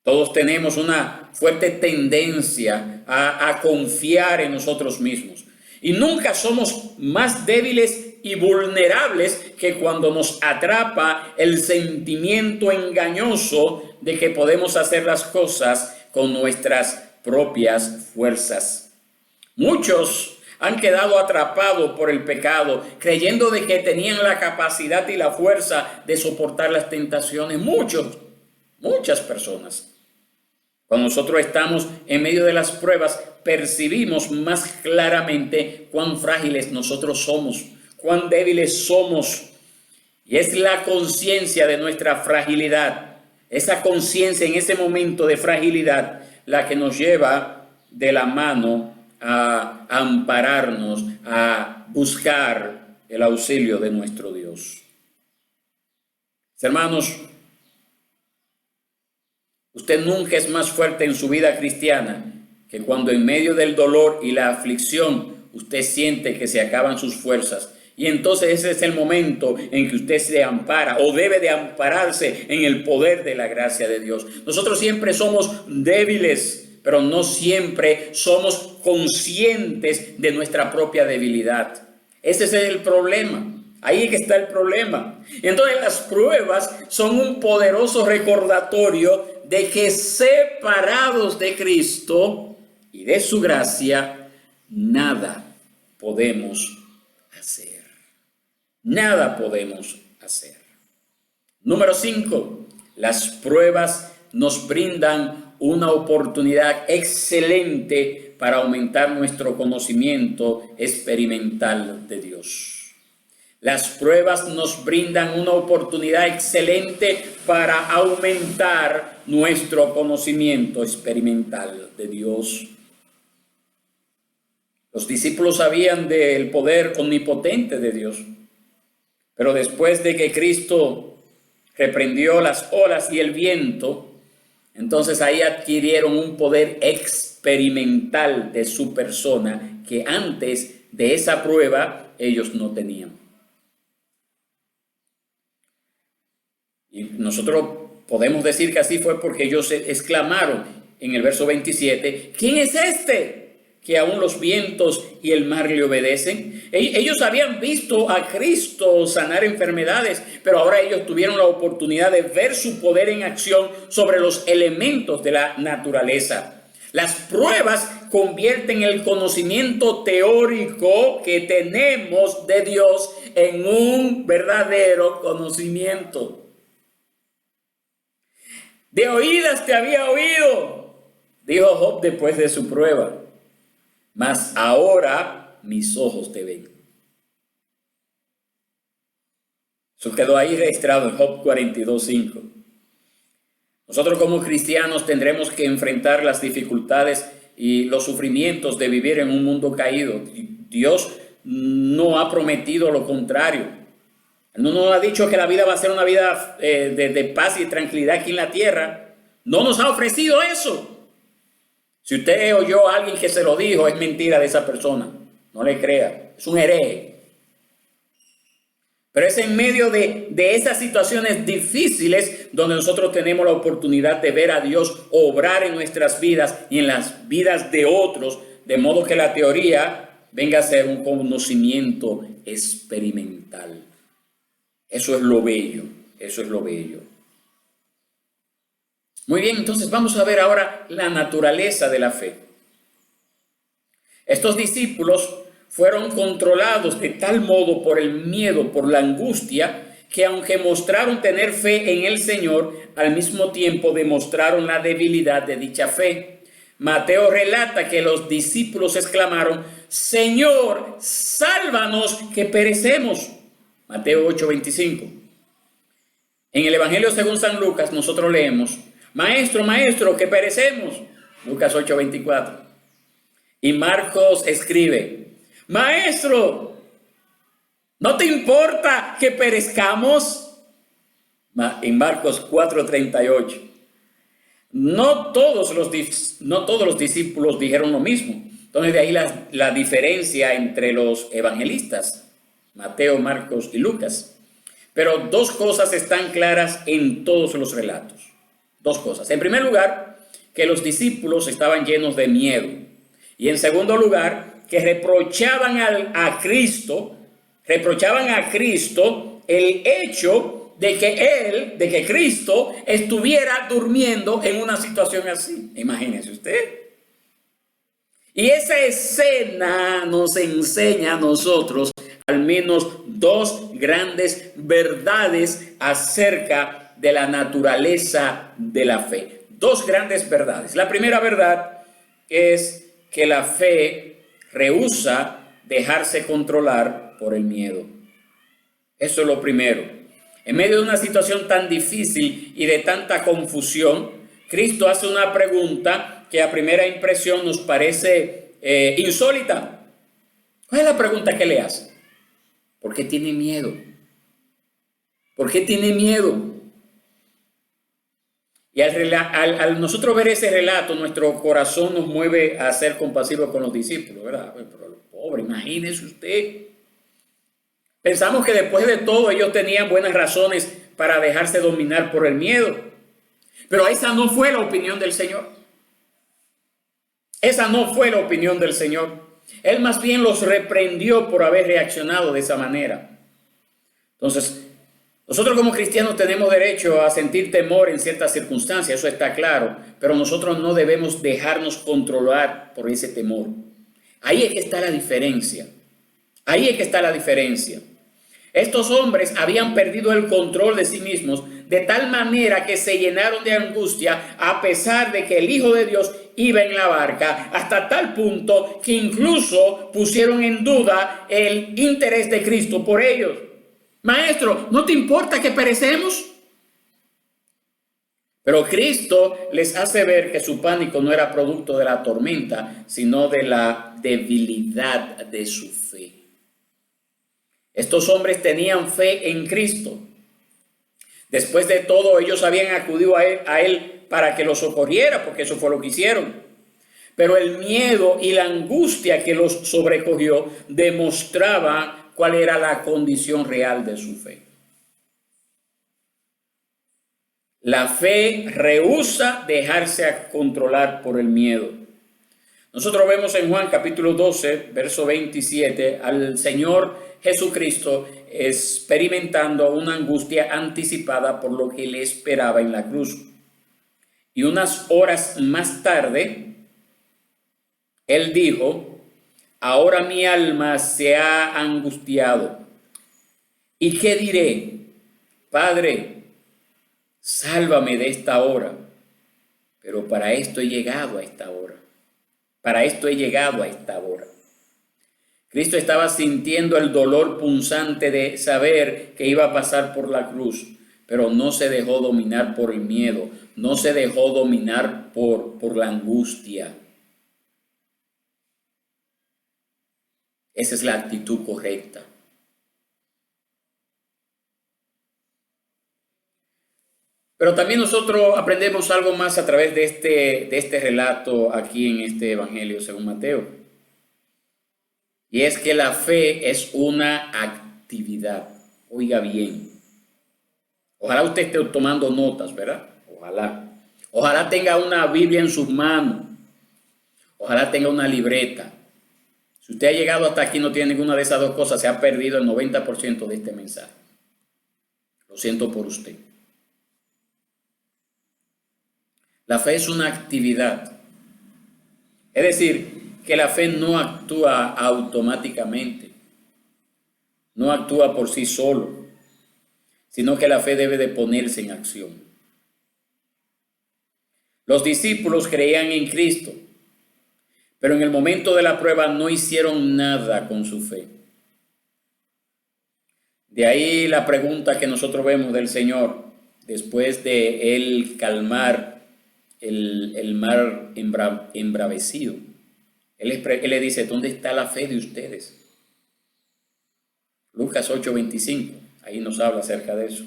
Todos tenemos una fuerte tendencia a confiar en nosotros mismos. Y nunca somos más débiles y vulnerables que cuando nos atrapa el sentimiento engañoso de que podemos hacer las cosas con nuestras propias fuerzas. Muchos han quedado atrapados por el pecado, creyendo de que tenían la capacidad y la fuerza de soportar las tentaciones. Muchas personas. Cuando nosotros estamos en medio de las pruebas, percibimos más claramente cuán frágiles nosotros somos, cuán débiles somos. Y es la conciencia de nuestra fragilidad, esa conciencia en ese momento de fragilidad, la que nos lleva de la mano a ampararnos, a buscar el auxilio de nuestro Dios. Hermanos, usted nunca es más fuerte en su vida cristiana que cuando en medio del dolor y la aflicción usted siente que se acaban sus fuerzas. Y entonces ese es el momento en que usted se ampara o debe de ampararse en el poder de la gracia de Dios. Nosotros siempre somos débiles, pero no siempre somos conscientes de nuestra propia debilidad. Ese es el problema. Ahí es que está el problema. Y entonces las pruebas son un poderoso recordatorio de que separados de Cristo y de su gracia, nada podemos hacer. Nada podemos hacer. Número 5. Las pruebas nos brindan una oportunidad excelente para aumentar nuestro conocimiento experimental de Dios. Las pruebas nos brindan una oportunidad excelente para aumentar nuestro conocimiento experimental de Dios. Los discípulos sabían del poder omnipotente de Dios, pero después de que Cristo reprendió las olas y el viento, entonces ahí adquirieron un poder experimental de su persona que antes de esa prueba ellos no tenían. Y nosotros podemos decir que así fue porque ellos exclamaron en el verso 27, ¿quién es este que aún los vientos y el mar le obedecen? Ellos habían visto a Cristo sanar enfermedades, pero ahora ellos tuvieron la oportunidad de ver su poder en acción sobre los elementos de la naturaleza. Las pruebas convierten el conocimiento teórico que tenemos de Dios en un verdadero conocimiento. De oídas te había oído, dijo Job después de su prueba, mas ahora mis ojos te ven. Eso quedó ahí registrado en Job 42:5. Nosotros como cristianos tendremos que enfrentar las dificultades y los sufrimientos de vivir en un mundo caído. Dios no ha prometido lo contrario. No nos ha dicho que la vida va a ser una vida de paz y tranquilidad aquí en la tierra. No nos ha ofrecido eso. Si usted oyó a alguien que se lo dijo, es mentira de esa persona. No le crea. Es un hereje. Pero es en medio de esas situaciones difíciles donde nosotros tenemos la oportunidad de ver a Dios obrar en nuestras vidas y en las vidas de otros, de modo que la teoría venga a ser un conocimiento experimental. Eso es lo bello, eso es lo bello. Muy bien, entonces vamos a ver ahora la naturaleza de la fe. Estos discípulos fueron controlados de tal modo por el miedo, por la angustia, que aunque mostraron tener fe en el Señor, al mismo tiempo demostraron la debilidad de dicha fe. Mateo relata que los discípulos exclamaron, Señor, sálvanos que perecemos. Mateo 8:25. En el Evangelio según San Lucas nosotros leemos, Maestro, maestro, que perecemos. Lucas 8:24. Y Marcos escribe, Maestro, ¿no te importa que perezcamos? En Marcos 4:38. No todos los discípulos dijeron lo mismo. Entonces de ahí la diferencia entre los evangelistas, Mateo, Marcos y Lucas. Pero dos cosas están claras en todos los relatos. Dos cosas. En primer lugar, que los discípulos estaban llenos de miedo. Y en segundo lugar, que reprochaban a Cristo el hecho de que Cristo estuviera durmiendo en una situación así. Imagínese usted. Y esa escena nos enseña a nosotros al menos dos grandes verdades acerca de la naturaleza de la fe. Dos grandes verdades. La primera verdad es que la fe rehúsa dejarse controlar por el miedo. Eso es lo primero. En medio de una situación tan difícil y de tanta confusión, Cristo hace una pregunta que a primera impresión nos parece insólita. ¿Cuál es la pregunta que le hace? ¿Por qué tiene miedo? ¿Por qué tiene miedo? Y al nosotros ver ese relato, nuestro corazón nos mueve a ser compasivos con los discípulos, ¿verdad? Pero los pobres, imagínese usted. Pensamos que después de todo ellos tenían buenas razones para dejarse dominar por el miedo. Pero esa no fue la opinión del Señor. Esa no fue la opinión del Señor. Él más bien los reprendió por haber reaccionado de esa manera. Entonces, nosotros como cristianos tenemos derecho a sentir temor en ciertas circunstancias, eso está claro, pero nosotros no debemos dejarnos controlar por ese temor. Ahí es que está la diferencia. Ahí es que está la diferencia. Estos hombres habían perdido el control de sí mismos de tal manera que se llenaron de angustia a pesar de que el Hijo de Dios iba en la barca, hasta tal punto que incluso pusieron en duda el interés de Cristo por ellos. Maestro, ¿no te importa que perecemos? Pero Cristo les hace ver que su pánico no era producto de la tormenta, sino de la debilidad de su fe. Estos hombres tenían fe en Cristo. Después de todo, ellos habían acudido a él para que los socorriera, porque eso fue lo que hicieron. Pero el miedo y la angustia que los sobrecogió demostraba cuál era la condición real de su fe. La fe rehúsa dejarse controlar por el miedo. Nosotros vemos en Juan capítulo 12, verso 27, al Señor Jesucristo experimentando una angustia anticipada por lo que le esperaba en la cruz. Y unas horas más tarde, Él dijo: ahora mi alma se ha angustiado. ¿Y qué diré? Padre, sálvame de esta hora. Pero para esto he llegado a esta hora. Para esto he llegado a esta hora. Cristo estaba sintiendo el dolor punzante de saber que iba a pasar por la cruz, pero no se dejó dominar por el miedo, no se dejó dominar por la angustia. Esa es la actitud correcta. Pero también nosotros aprendemos algo más a través de este relato aquí en este Evangelio según Mateo. Y es que la fe es una actividad. Oiga bien. Ojalá usted esté tomando notas, ¿verdad? Ojalá. Ojalá tenga una Biblia en sus manos. Ojalá tenga una libreta. Si usted ha llegado hasta aquí y no tiene ninguna de esas dos cosas, se ha perdido el 90% de este mensaje. Lo siento por usted. La fe es una actividad. Es decir, que la fe no actúa automáticamente. No actúa por sí solo, sino que la fe debe de ponerse en acción. Los discípulos creían en Cristo, pero en el momento de la prueba no hicieron nada con su fe. De ahí la pregunta que nosotros vemos del Señor, después de Él calmar el mar embravecido. Él le dice: ¿dónde está la fe de ustedes? Lucas 8:25, ahí nos habla acerca de eso.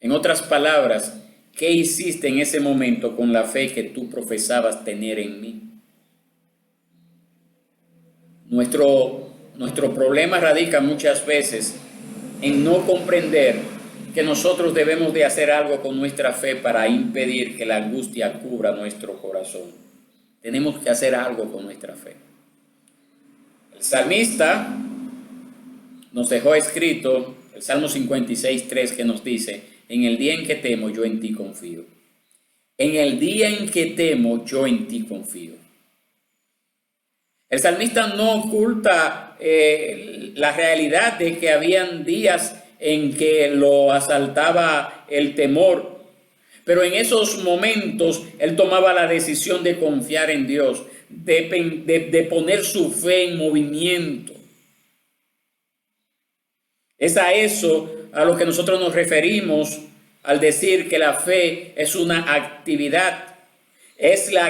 En otras palabras, ¿qué hiciste en ese momento con la fe que tú profesabas tener en mí? Nuestro problema radica muchas veces en no comprender que nosotros debemos de hacer algo con nuestra fe para impedir que la angustia cubra nuestro corazón. Tenemos que hacer algo con nuestra fe. El salmista nos dejó escrito el Salmo 56:3, que nos dice: en el día en que temo, yo en ti confío. En el día en que temo, yo en ti confío. El salmista no oculta la realidad de que habían días en que lo asaltaba el temor, pero en esos momentos él tomaba la decisión de confiar en Dios, de poner su fe en movimiento. Es a eso a lo que nosotros nos referimos al decir que la fe es una actividad. Es la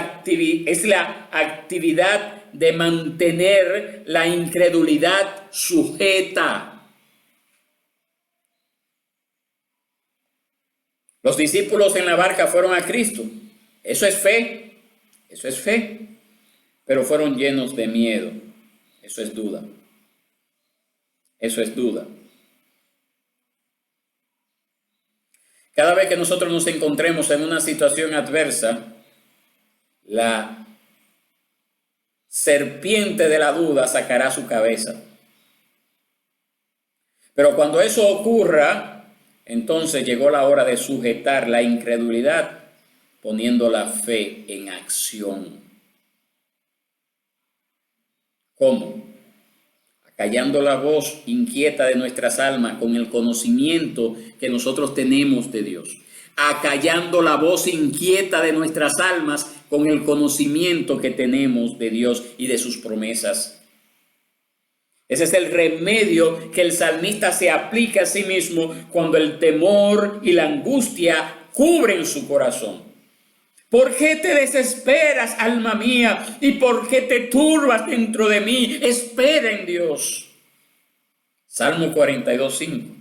actividad de mantener la incredulidad sujeta. Los discípulos en la barca fueron a Cristo. Eso es fe. Eso es fe. Pero fueron llenos de miedo. Eso es duda. Eso es duda. Cada vez que nosotros nos encontremos en una situación adversa, la serpiente de la duda sacará su cabeza. Pero cuando eso ocurra, entonces llegó la hora de sujetar la incredulidad poniendo la fe en acción. ¿Cómo? Acallando la voz inquieta de nuestras almas con el conocimiento que nosotros tenemos de Dios. Acallando la voz inquieta de nuestras almas con el conocimiento que tenemos de Dios y de sus promesas. Ese es el remedio que el salmista se aplica a sí mismo cuando el temor y la angustia cubren su corazón. ¿Por qué te desesperas, alma mía? ¿Y por qué te turbas dentro de mí? Espera en Dios. Salmo 42:5.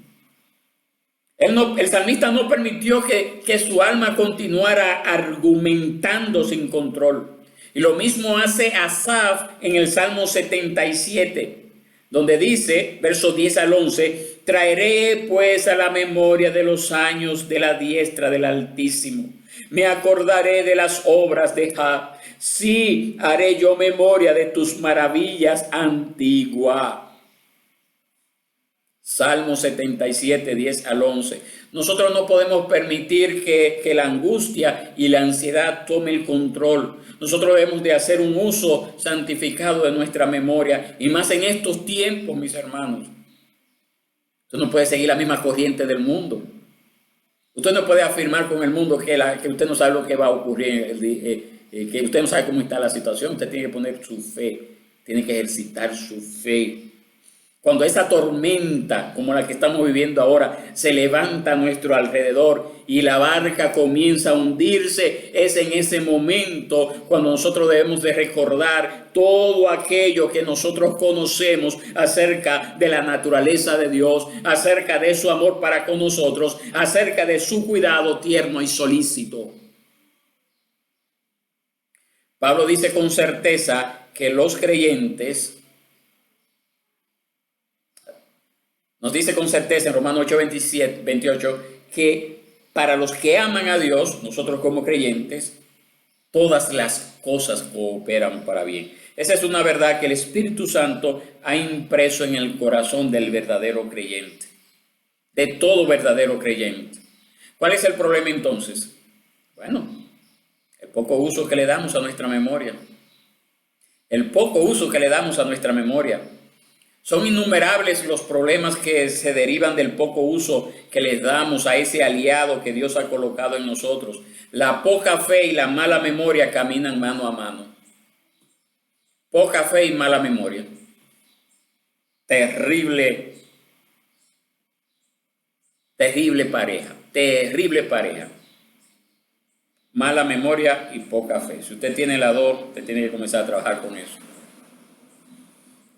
El salmista no permitió que su alma continuara argumentando sin control. Y lo mismo hace Asaf en el Salmo 77, donde dice, versos 10 al 11, traeré pues a la memoria de los años de la diestra del Altísimo. Me acordaré de las obras de Jah. Sí, haré yo memoria de tus maravillas antiguas. Salmo 77, 10 al 11. Nosotros no podemos permitir que la angustia y la ansiedad tome el control. Nosotros debemos de hacer un uso santificado de nuestra memoria. Y más en estos tiempos, mis hermanos. Usted no puede seguir la misma corriente del mundo. Usted no puede afirmar con el mundo que usted no sabe lo que va a ocurrir, que usted no sabe cómo está la situación. Usted tiene que poner su fe, tiene que ejercitar su fe. Cuando esa tormenta, como la que estamos viviendo ahora, se levanta a nuestro alrededor y la barca comienza a hundirse, es en ese momento cuando nosotros debemos de recordar todo aquello que nosotros conocemos acerca de la naturaleza de Dios, acerca de su amor para con nosotros, acerca de su cuidado tierno y solícito. Pablo dice con certeza que los creyentes, nos dice con certeza en Romanos 8:28 que para los que aman a Dios, nosotros como creyentes, todas las cosas cooperan para bien. Esa es una verdad que el Espíritu Santo ha impreso en el corazón del verdadero creyente, de todo verdadero creyente. ¿Cuál es el problema entonces? Bueno, el poco uso que le damos a nuestra memoria. El poco uso que le damos a nuestra memoria. Son innumerables los problemas que se derivan del poco uso que les damos a ese aliado que Dios ha colocado en nosotros. La poca fe y la mala memoria caminan mano a mano. Poca fe y mala memoria. Terrible pareja. Terrible pareja. Mala memoria y poca fe. Si usted tiene la dos, usted tiene que comenzar a trabajar con eso.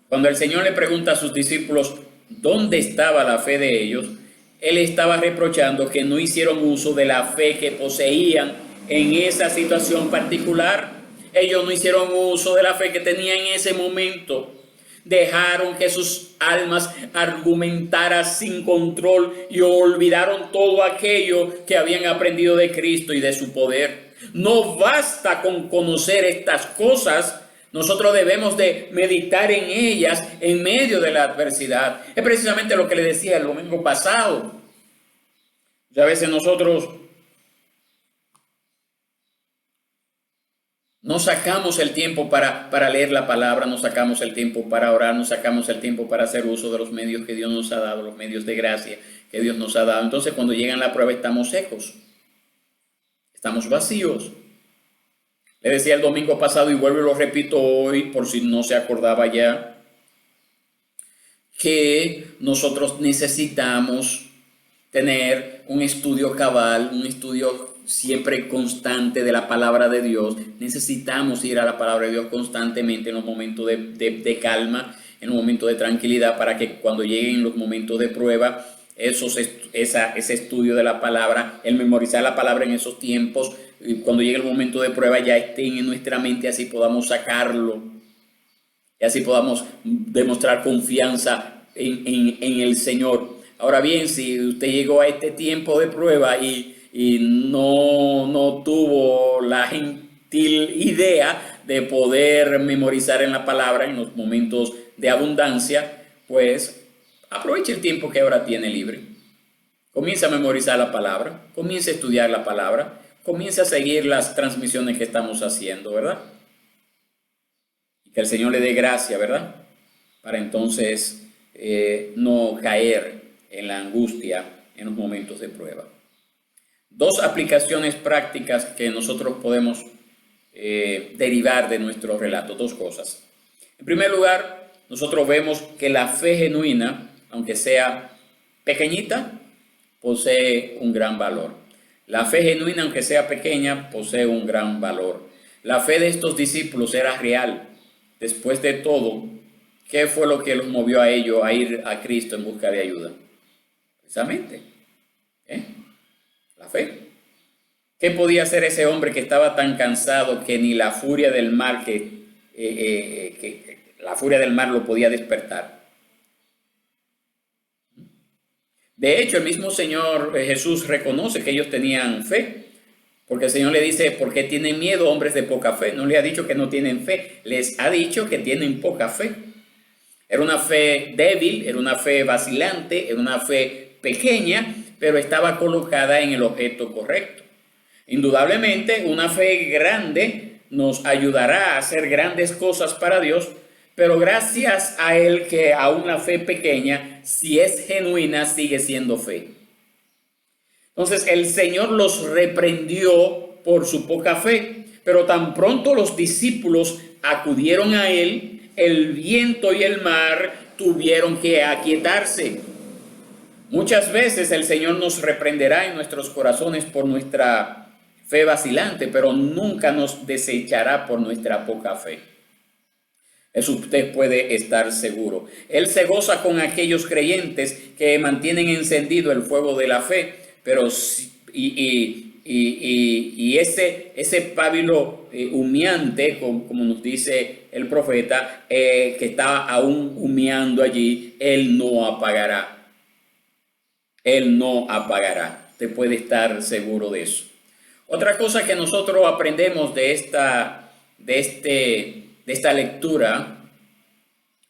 Cuando el Señor le pregunta a sus discípulos dónde estaba la fe de ellos, Él estaba reprochando que no hicieron uso de la fe que poseían en esa situación particular. Ellos no hicieron uso de la fe que tenían en ese momento. Dejaron que sus almas argumentaran sin control y olvidaron todo aquello que habían aprendido de Cristo y de su poder. No basta con conocer estas cosas. Nosotros debemos de meditar en ellas en medio de la adversidad. Es precisamente lo que le decía el domingo pasado. Ya a veces nosotros no sacamos el tiempo para leer la palabra, no sacamos el tiempo para orar, no sacamos el tiempo para hacer uso de los medios que Dios nos ha dado, los medios de gracia que Dios nos ha dado. Entonces cuando llegan la prueba estamos secos, estamos vacíos. Le decía el domingo pasado y vuelvo y lo repito hoy por si no se acordaba ya, que nosotros necesitamos tener un estudio cabal, un estudio siempre constante de la palabra de Dios. Necesitamos ir a la palabra de Dios constantemente en los momentos de calma, en los momentos de tranquilidad, para que cuando lleguen los momentos de prueba, ese estudio de la palabra, el memorizar la palabra en esos tiempos, y cuando llegue el momento de prueba ya estén en nuestra mente, así podamos sacarlo y así podamos demostrar confianza en el Señor. Ahora bien, si usted llegó a este tiempo de prueba y no tuvo la gentil idea de poder memorizar en la palabra en los momentos de abundancia, pues aproveche el tiempo que ahora tiene libre. Comience a memorizar la palabra, comience a estudiar la palabra, comience a seguir las transmisiones que estamos haciendo, ¿verdad? Y que el Señor le dé gracia, ¿verdad? Para entonces no caer en la angustia en los momentos de prueba. Dos aplicaciones prácticas que nosotros podemos derivar de nuestro relato, dos cosas. En primer lugar, nosotros vemos que la fe genuina, aunque sea pequeñita, posee un gran valor. La fe genuina, aunque sea pequeña, posee un gran valor. La fe de estos discípulos era real. Después de todo, ¿qué fue lo que los movió a ellos a ir a Cristo en busca de ayuda? Precisamente, la fe. ¿Qué podía hacer ese hombre que estaba tan cansado que ni la furia del mar la furia del mar lo podía despertar? De hecho, el mismo Señor Jesús reconoce que ellos tenían fe, porque el Señor le dice: ¿por qué tienen miedo, hombres de poca fe? No le ha dicho que no tienen fe, les ha dicho que tienen poca fe. Era una fe débil, era una fe vacilante, era una fe pequeña, pero estaba colocada en el objeto correcto. Indudablemente, una fe grande nos ayudará a hacer grandes cosas para Dios, pero gracias a Él que aún la fe pequeña, si es genuina, sigue siendo fe. Entonces el Señor los reprendió por su poca fe, pero tan pronto los discípulos acudieron a Él, el viento y el mar tuvieron que aquietarse. Muchas veces el Señor nos reprenderá en nuestros corazones por nuestra fe vacilante, pero nunca nos desechará por nuestra poca fe. Eso usted puede estar seguro. Él se goza con aquellos creyentes que mantienen encendido el fuego de la fe, pero ese pábilo humeante, como nos dice el profeta, que está aún humeando allí, él no apagará. Él no apagará. Usted puede estar seguro de eso. Otra cosa que nosotros aprendemos de esta lectura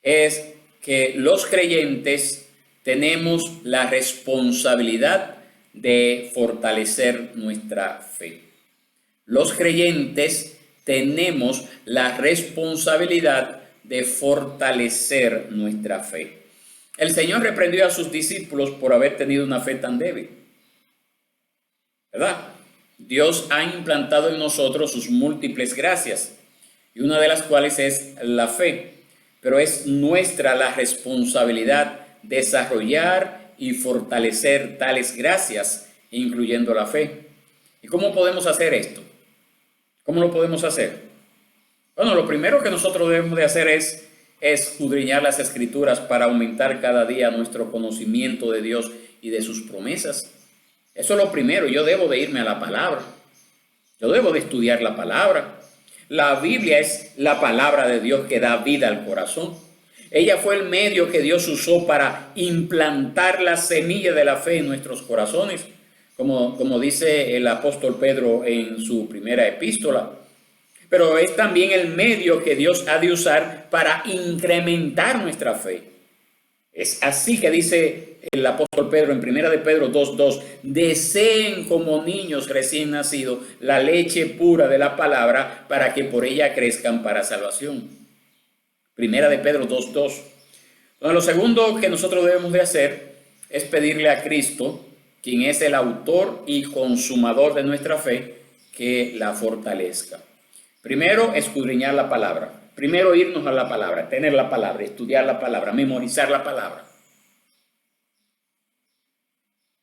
es que los creyentes tenemos la responsabilidad de fortalecer nuestra fe. Los creyentes tenemos la responsabilidad de fortalecer nuestra fe. El Señor reprendió a sus discípulos por haber tenido una fe tan débil, ¿verdad? Dios ha implantado en nosotros sus múltiples gracias, y una de las cuales es la fe, pero es nuestra la responsabilidad desarrollar y fortalecer tales gracias, incluyendo la fe. ¿Y cómo podemos hacer esto? ¿Cómo lo podemos hacer? Bueno, lo primero que nosotros debemos de hacer es escudriñar las Escrituras para aumentar cada día nuestro conocimiento de Dios y de sus promesas. Eso es lo primero. Yo debo de irme a la palabra. Yo debo de estudiar la palabra. La Biblia es la palabra de Dios que da vida al corazón. Ella fue el medio que Dios usó para implantar la semilla de la fe en nuestros corazones, como dice el apóstol Pedro en su primera epístola. Pero es también el medio que Dios ha de usar para incrementar nuestra fe. Es así que dice el apóstol Pedro en 1 de Pedro 2:2: deseen como niños recién nacidos la leche pura de la palabra para que por ella crezcan para salvación. 1 de Pedro 2:2. Entonces, lo segundo que nosotros debemos de hacer es pedirle a Cristo, quien es el autor y consumador de nuestra fe, que la fortalezca. Primero, escudriñar la palabra. Primero, irnos a la palabra, tener la palabra, estudiar la palabra, memorizar la palabra.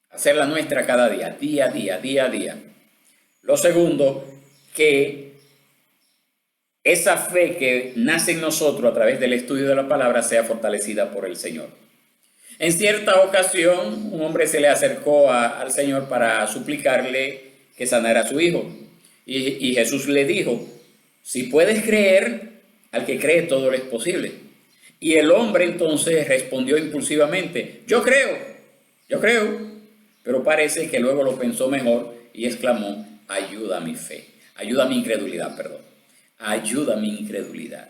hacerla nuestra cada día, día a día, día a día. Lo segundo, que esa fe que nace en nosotros a través del estudio de la palabra sea fortalecida por el Señor. En cierta ocasión, un hombre se le acercó al Señor para suplicarle que sanara a su hijo. Y Jesús le dijo, si puedes creer, al que cree todo le es posible. Y el hombre entonces respondió impulsivamente, yo creo. Pero parece que luego lo pensó mejor y exclamó, ayuda a mi fe, ayuda a mi incredulidad, perdón. Ayuda a mi incredulidad.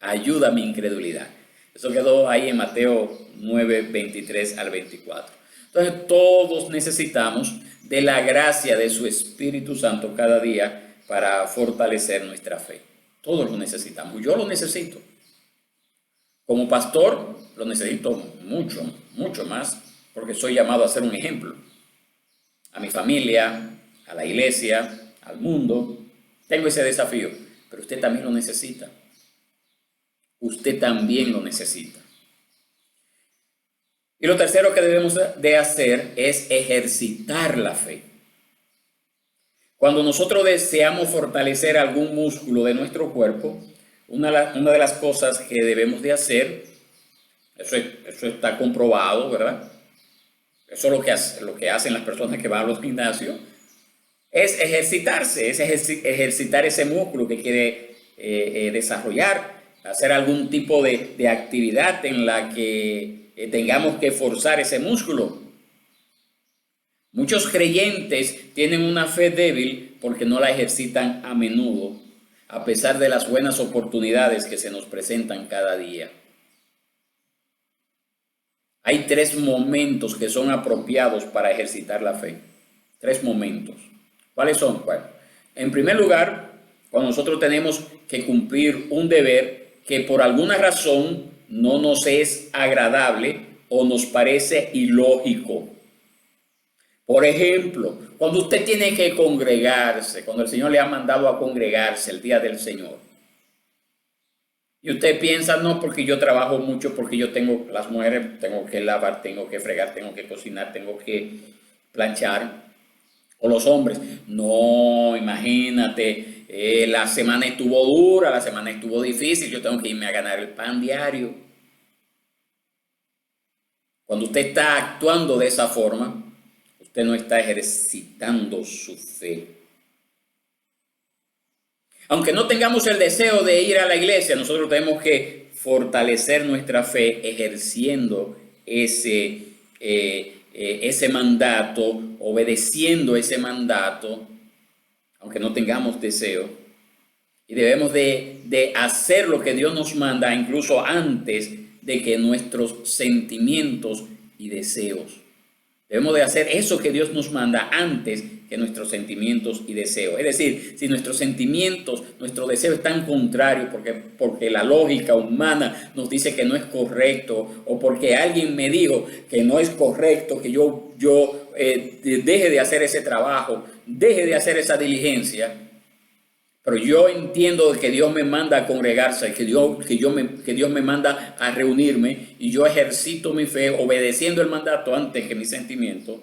Ayuda a mi incredulidad. Eso quedó ahí en Mateo 9, 23 al 24. Entonces todos necesitamos de la gracia de su Espíritu Santo cada día para fortalecer nuestra fe. Todos lo necesitamos. Yo lo necesito. Como pastor lo necesito mucho, mucho más, porque soy llamado a ser un ejemplo. A mi familia, a la iglesia, al mundo. Tengo ese desafío, pero usted también lo necesita. Usted también lo necesita. Y lo tercero que debemos de hacer es ejercitar la fe. Cuando nosotros deseamos fortalecer algún músculo de nuestro cuerpo, una de las cosas que debemos de hacer, eso está comprobado, ¿verdad? Eso es lo que hacen las personas que van a los gimnasios, es ejercitarse, es ejercitar ese músculo que quiere desarrollar, hacer algún tipo de actividad en la que tengamos que forzar ese músculo. Muchos creyentes tienen una fe débil porque no la ejercitan a menudo, a pesar de las buenas oportunidades que se nos presentan cada día. Hay 3 momentos que son apropiados para ejercitar la fe. 3 momentos. ¿Cuáles son? Bueno, en primer lugar, cuando nosotros tenemos que cumplir un deber que por alguna razón no nos es agradable o nos parece ilógico. Por ejemplo, cuando usted tiene que congregarse, cuando el Señor le ha mandado a congregarse el día del Señor, y usted piensa, no, porque yo trabajo mucho, porque yo tengo, las mujeres, tengo que lavar, tengo que fregar, tengo que cocinar, tengo que planchar, o los hombres, no, imagínate, la semana estuvo dura, la semana estuvo difícil, yo tengo que irme a ganar el pan diario. Cuando usted está actuando de esa forma, usted no está ejercitando su fe. Aunque no tengamos el deseo de ir a la iglesia, nosotros tenemos que fortalecer nuestra fe ejerciendo ese mandato, obedeciendo ese mandato, aunque no tengamos deseo. Y debemos de hacer lo que Dios nos manda, incluso antes de que nuestros sentimientos y deseos. Debemos de hacer eso que Dios nos manda antes que nuestros sentimientos y deseos. Es decir, si nuestros sentimientos, nuestros deseos están contrarios porque la lógica humana nos dice que no es correcto, o porque alguien me dijo que no es correcto, que yo deje de hacer ese trabajo, deje de hacer esa diligencia, pero yo entiendo que Dios me manda a congregarse, que Dios me manda a reunirme, y yo ejercito mi fe obedeciendo el mandato antes que mi sentimiento.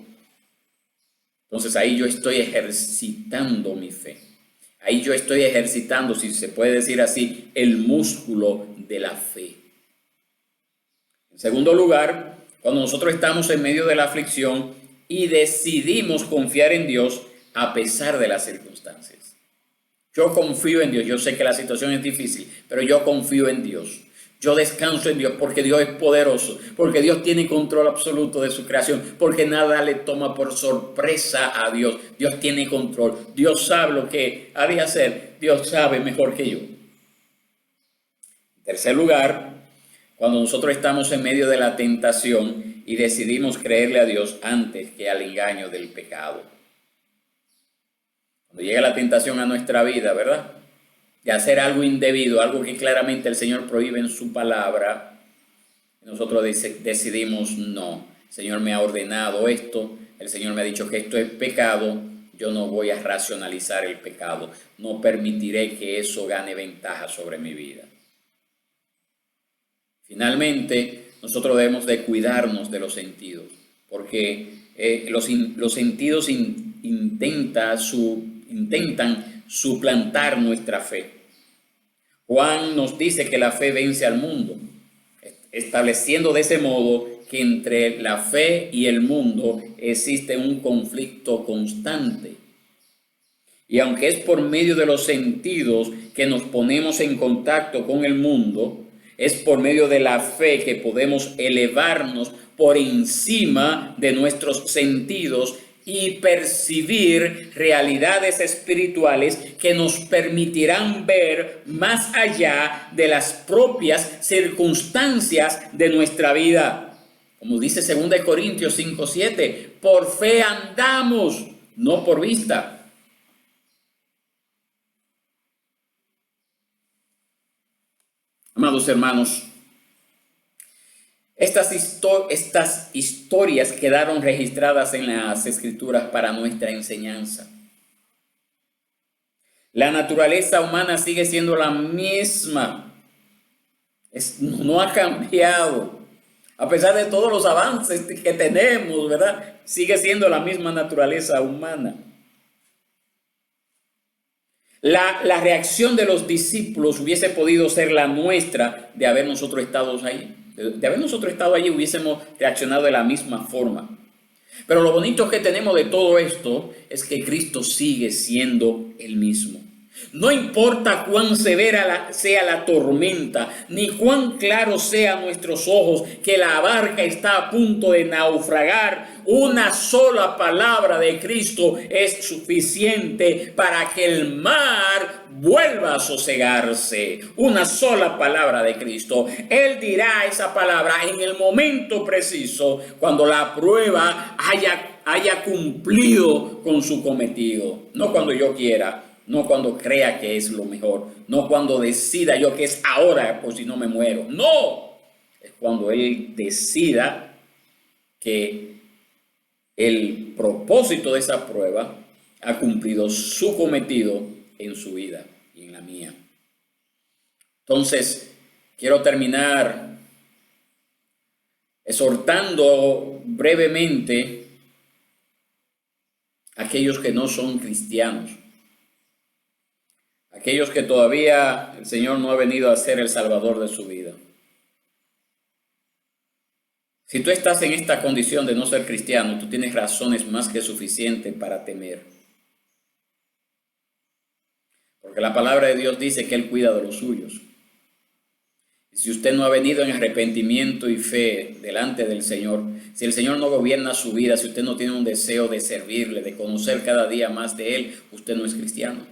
Entonces ahí yo estoy ejercitando mi fe. Ahí yo estoy ejercitando, si se puede decir así, el músculo de la fe. En segundo lugar, cuando nosotros estamos en medio de la aflicción y decidimos confiar en Dios a pesar de las circunstancias. Yo confío en Dios. Yo sé que la situación es difícil, pero yo confío en Dios. Yo descanso en Dios porque Dios es poderoso, porque Dios tiene control absoluto de su creación, porque nada le toma por sorpresa a Dios. Dios tiene control. Dios sabe lo que ha de hacer. Dios sabe mejor que yo. En tercer lugar, cuando nosotros estamos en medio de la tentación y decidimos creerle a Dios antes que al engaño del pecado. Cuando llega la tentación a nuestra vida, ¿verdad?, de hacer algo indebido, algo que claramente el Señor prohíbe en su palabra, nosotros decidimos no. El Señor me ha ordenado esto, el Señor me ha dicho que esto es pecado, yo no voy a racionalizar el pecado, no permitiré que eso gane ventaja sobre mi vida. Finalmente, nosotros debemos de cuidarnos de los sentidos. porque los sentidos intentan suplantar nuestra fe. Juan nos dice que la fe vence al mundo, estableciendo de ese modo que entre la fe y el mundo existe un conflicto constante. Y aunque es por medio de los sentidos que nos ponemos en contacto con el mundo, es por medio de la fe que podemos elevarnos por encima de nuestros sentidos y percibir realidades espirituales que nos permitirán ver más allá de las propias circunstancias de nuestra vida. Como dice 2 Corintios 5:7, por fe andamos, no por vista. Amados hermanos, estas historias quedaron registradas en las Escrituras para nuestra enseñanza. La naturaleza humana sigue siendo la misma. No ha cambiado. A pesar de todos los avances que tenemos, ¿verdad? Sigue siendo la misma naturaleza humana. La reacción de los discípulos hubiese podido ser la nuestra de haber nosotros estado ahí. De haber nosotros estado allí hubiésemos reaccionado de la misma forma. Pero lo bonito que tenemos de todo esto es que Cristo sigue siendo el mismo. No importa cuán severa sea la tormenta, ni cuán claros sean nuestros ojos, que la barca está a punto de naufragar, una sola palabra de Cristo es suficiente para que el mar vuelva a sosegarse. Una sola palabra de Cristo. Él dirá esa palabra en el momento preciso, cuando la prueba haya cumplido con su cometido. No cuando yo quiera. No cuando crea que es lo mejor. No cuando decida yo que es ahora, por si no me muero. No. Es cuando Él decida que el propósito de esa prueba ha cumplido su cometido en su vida y en la mía. Entonces, quiero terminar exhortando brevemente a aquellos que no son cristianos. Aquellos que todavía el Señor no ha venido a ser el Salvador de su vida. Si tú estás en esta condición de no ser cristiano, tú tienes razones más que suficientes para temer. Porque la palabra de Dios dice que Él cuida de los suyos. Y si usted no ha venido en arrepentimiento y fe delante del Señor, si el Señor no gobierna su vida, si usted no tiene un deseo de servirle, de conocer cada día más de Él, usted no es cristiano.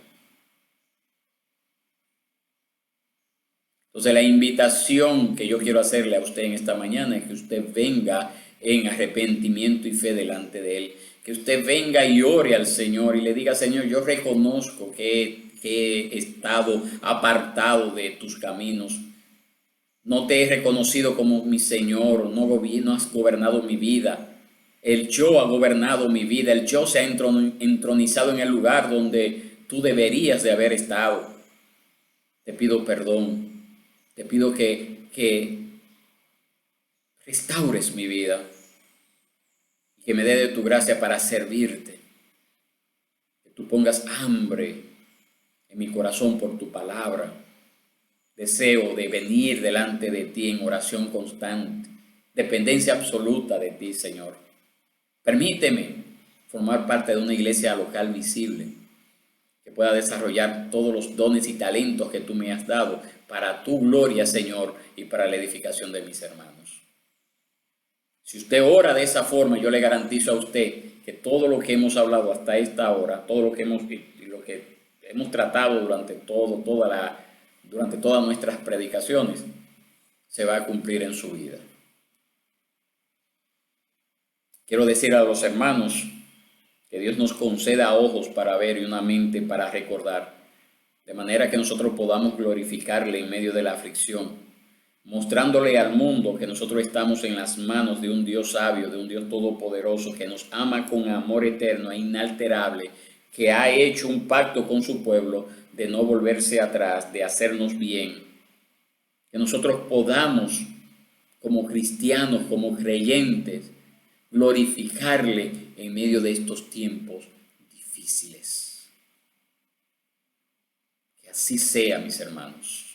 Entonces la invitación que yo quiero hacerle a usted en esta mañana es que usted venga en arrepentimiento y fe delante de Él. Que usted venga y ore al Señor y le diga: Señor, yo reconozco que he estado apartado de tus caminos. No te he reconocido como mi Señor, no has gobernado mi vida. El yo ha gobernado mi vida, el yo se ha entronizado en el lugar donde tú deberías de haber estado. Te pido perdón. Te pido que restaures mi vida y que me dé de tu gracia para servirte. Que tú pongas hambre en mi corazón por tu palabra. Deseo de venir delante de ti en oración constante. Dependencia absoluta de ti, Señor. Permíteme formar parte de una iglesia local visible, que pueda desarrollar todos los dones y talentos que tú me has dado para tu gloria, Señor, y para la edificación de mis hermanos. Si usted ora de esa forma, yo le garantizo a usted que todo lo que hemos hablado hasta esta hora, todo lo que hemos tratado durante todas nuestras predicaciones, se va a cumplir en su vida. Quiero decir a los hermanos que Dios nos conceda ojos para ver y una mente para recordar, de manera que nosotros podamos glorificarle en medio de la aflicción, mostrándole al mundo que nosotros estamos en las manos de un Dios sabio, de un Dios todopoderoso, que nos ama con amor eterno e inalterable, que ha hecho un pacto con su pueblo de no volverse atrás, de hacernos bien. Que nosotros podamos, como cristianos, como creyentes, glorificarle en medio de estos tiempos difíciles. Que así sea, mis hermanos.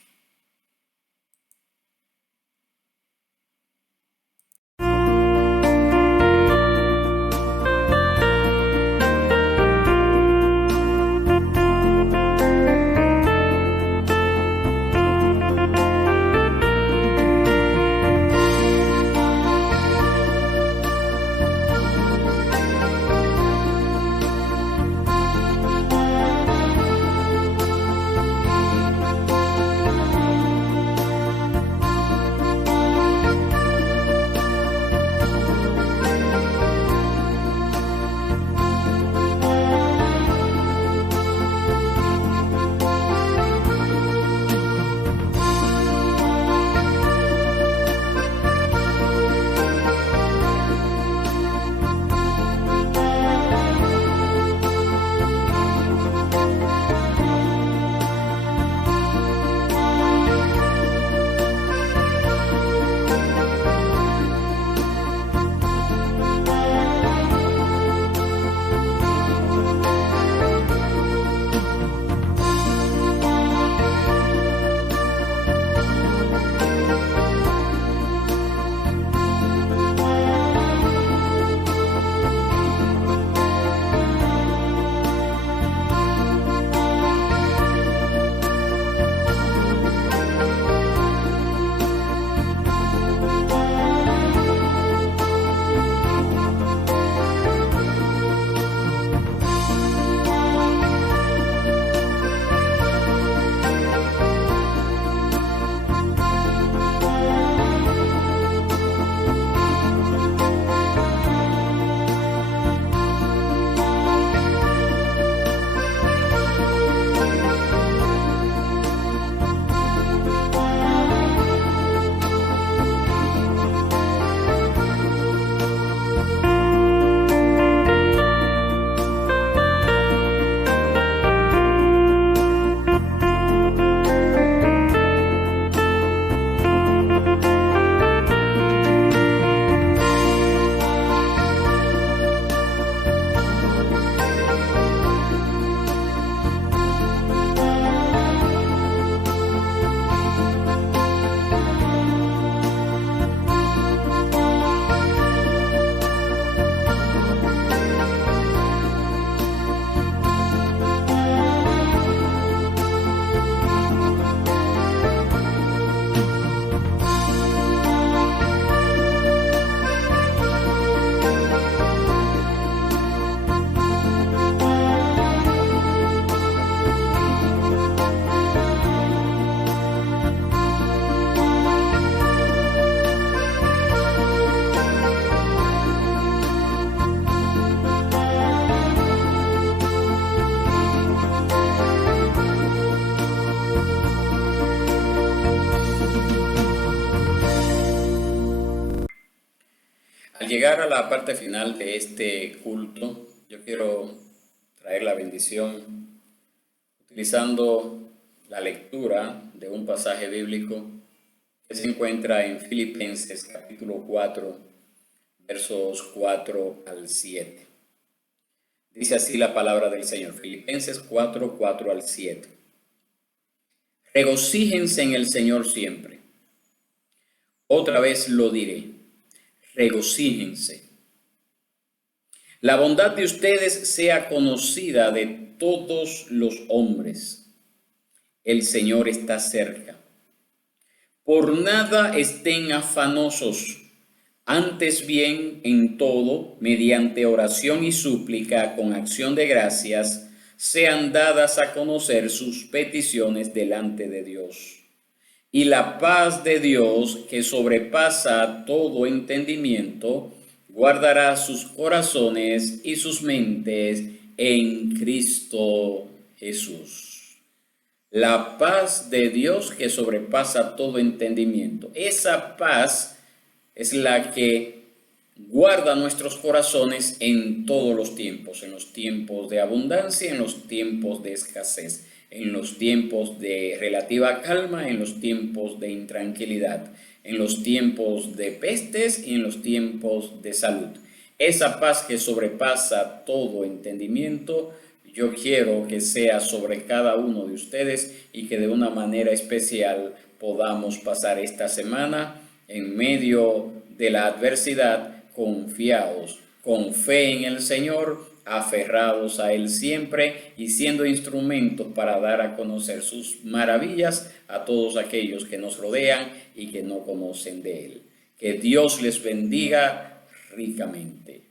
Al llegar a la parte final de este culto, yo quiero traer la bendición utilizando la lectura de un pasaje bíblico que se encuentra en Filipenses capítulo 4, versos 4 al 7. Dice así la palabra del Señor, Filipenses 4, 4 al 7. Regocíjense en el Señor siempre. Otra vez lo diré, regocíjense. La bondad de ustedes sea conocida de todos los hombres. El Señor está cerca. Por nada estén afanosos, antes bien en todo, mediante oración y súplica con acción de gracias, sean dadas a conocer sus peticiones delante de Dios. Y la paz de Dios, que sobrepasa todo entendimiento, guardará sus corazones y sus mentes en Cristo Jesús. La paz de Dios que sobrepasa todo entendimiento. Esa paz es la que guarda nuestros corazones en todos los tiempos, en los tiempos de abundancia, en los tiempos de escasez, en los tiempos de relativa calma, en los tiempos de intranquilidad, en los tiempos de pestes y en los tiempos de salud. esa paz que sobrepasa todo entendimiento, yo quiero que sea sobre cada uno de ustedes y que de una manera especial podamos pasar esta semana en medio de la adversidad confiados, con fe en el Señor, aferrados a Él siempre y siendo instrumentos para dar a conocer sus maravillas a todos aquellos que nos rodean y que no conocen de Él. Que Dios les bendiga ricamente.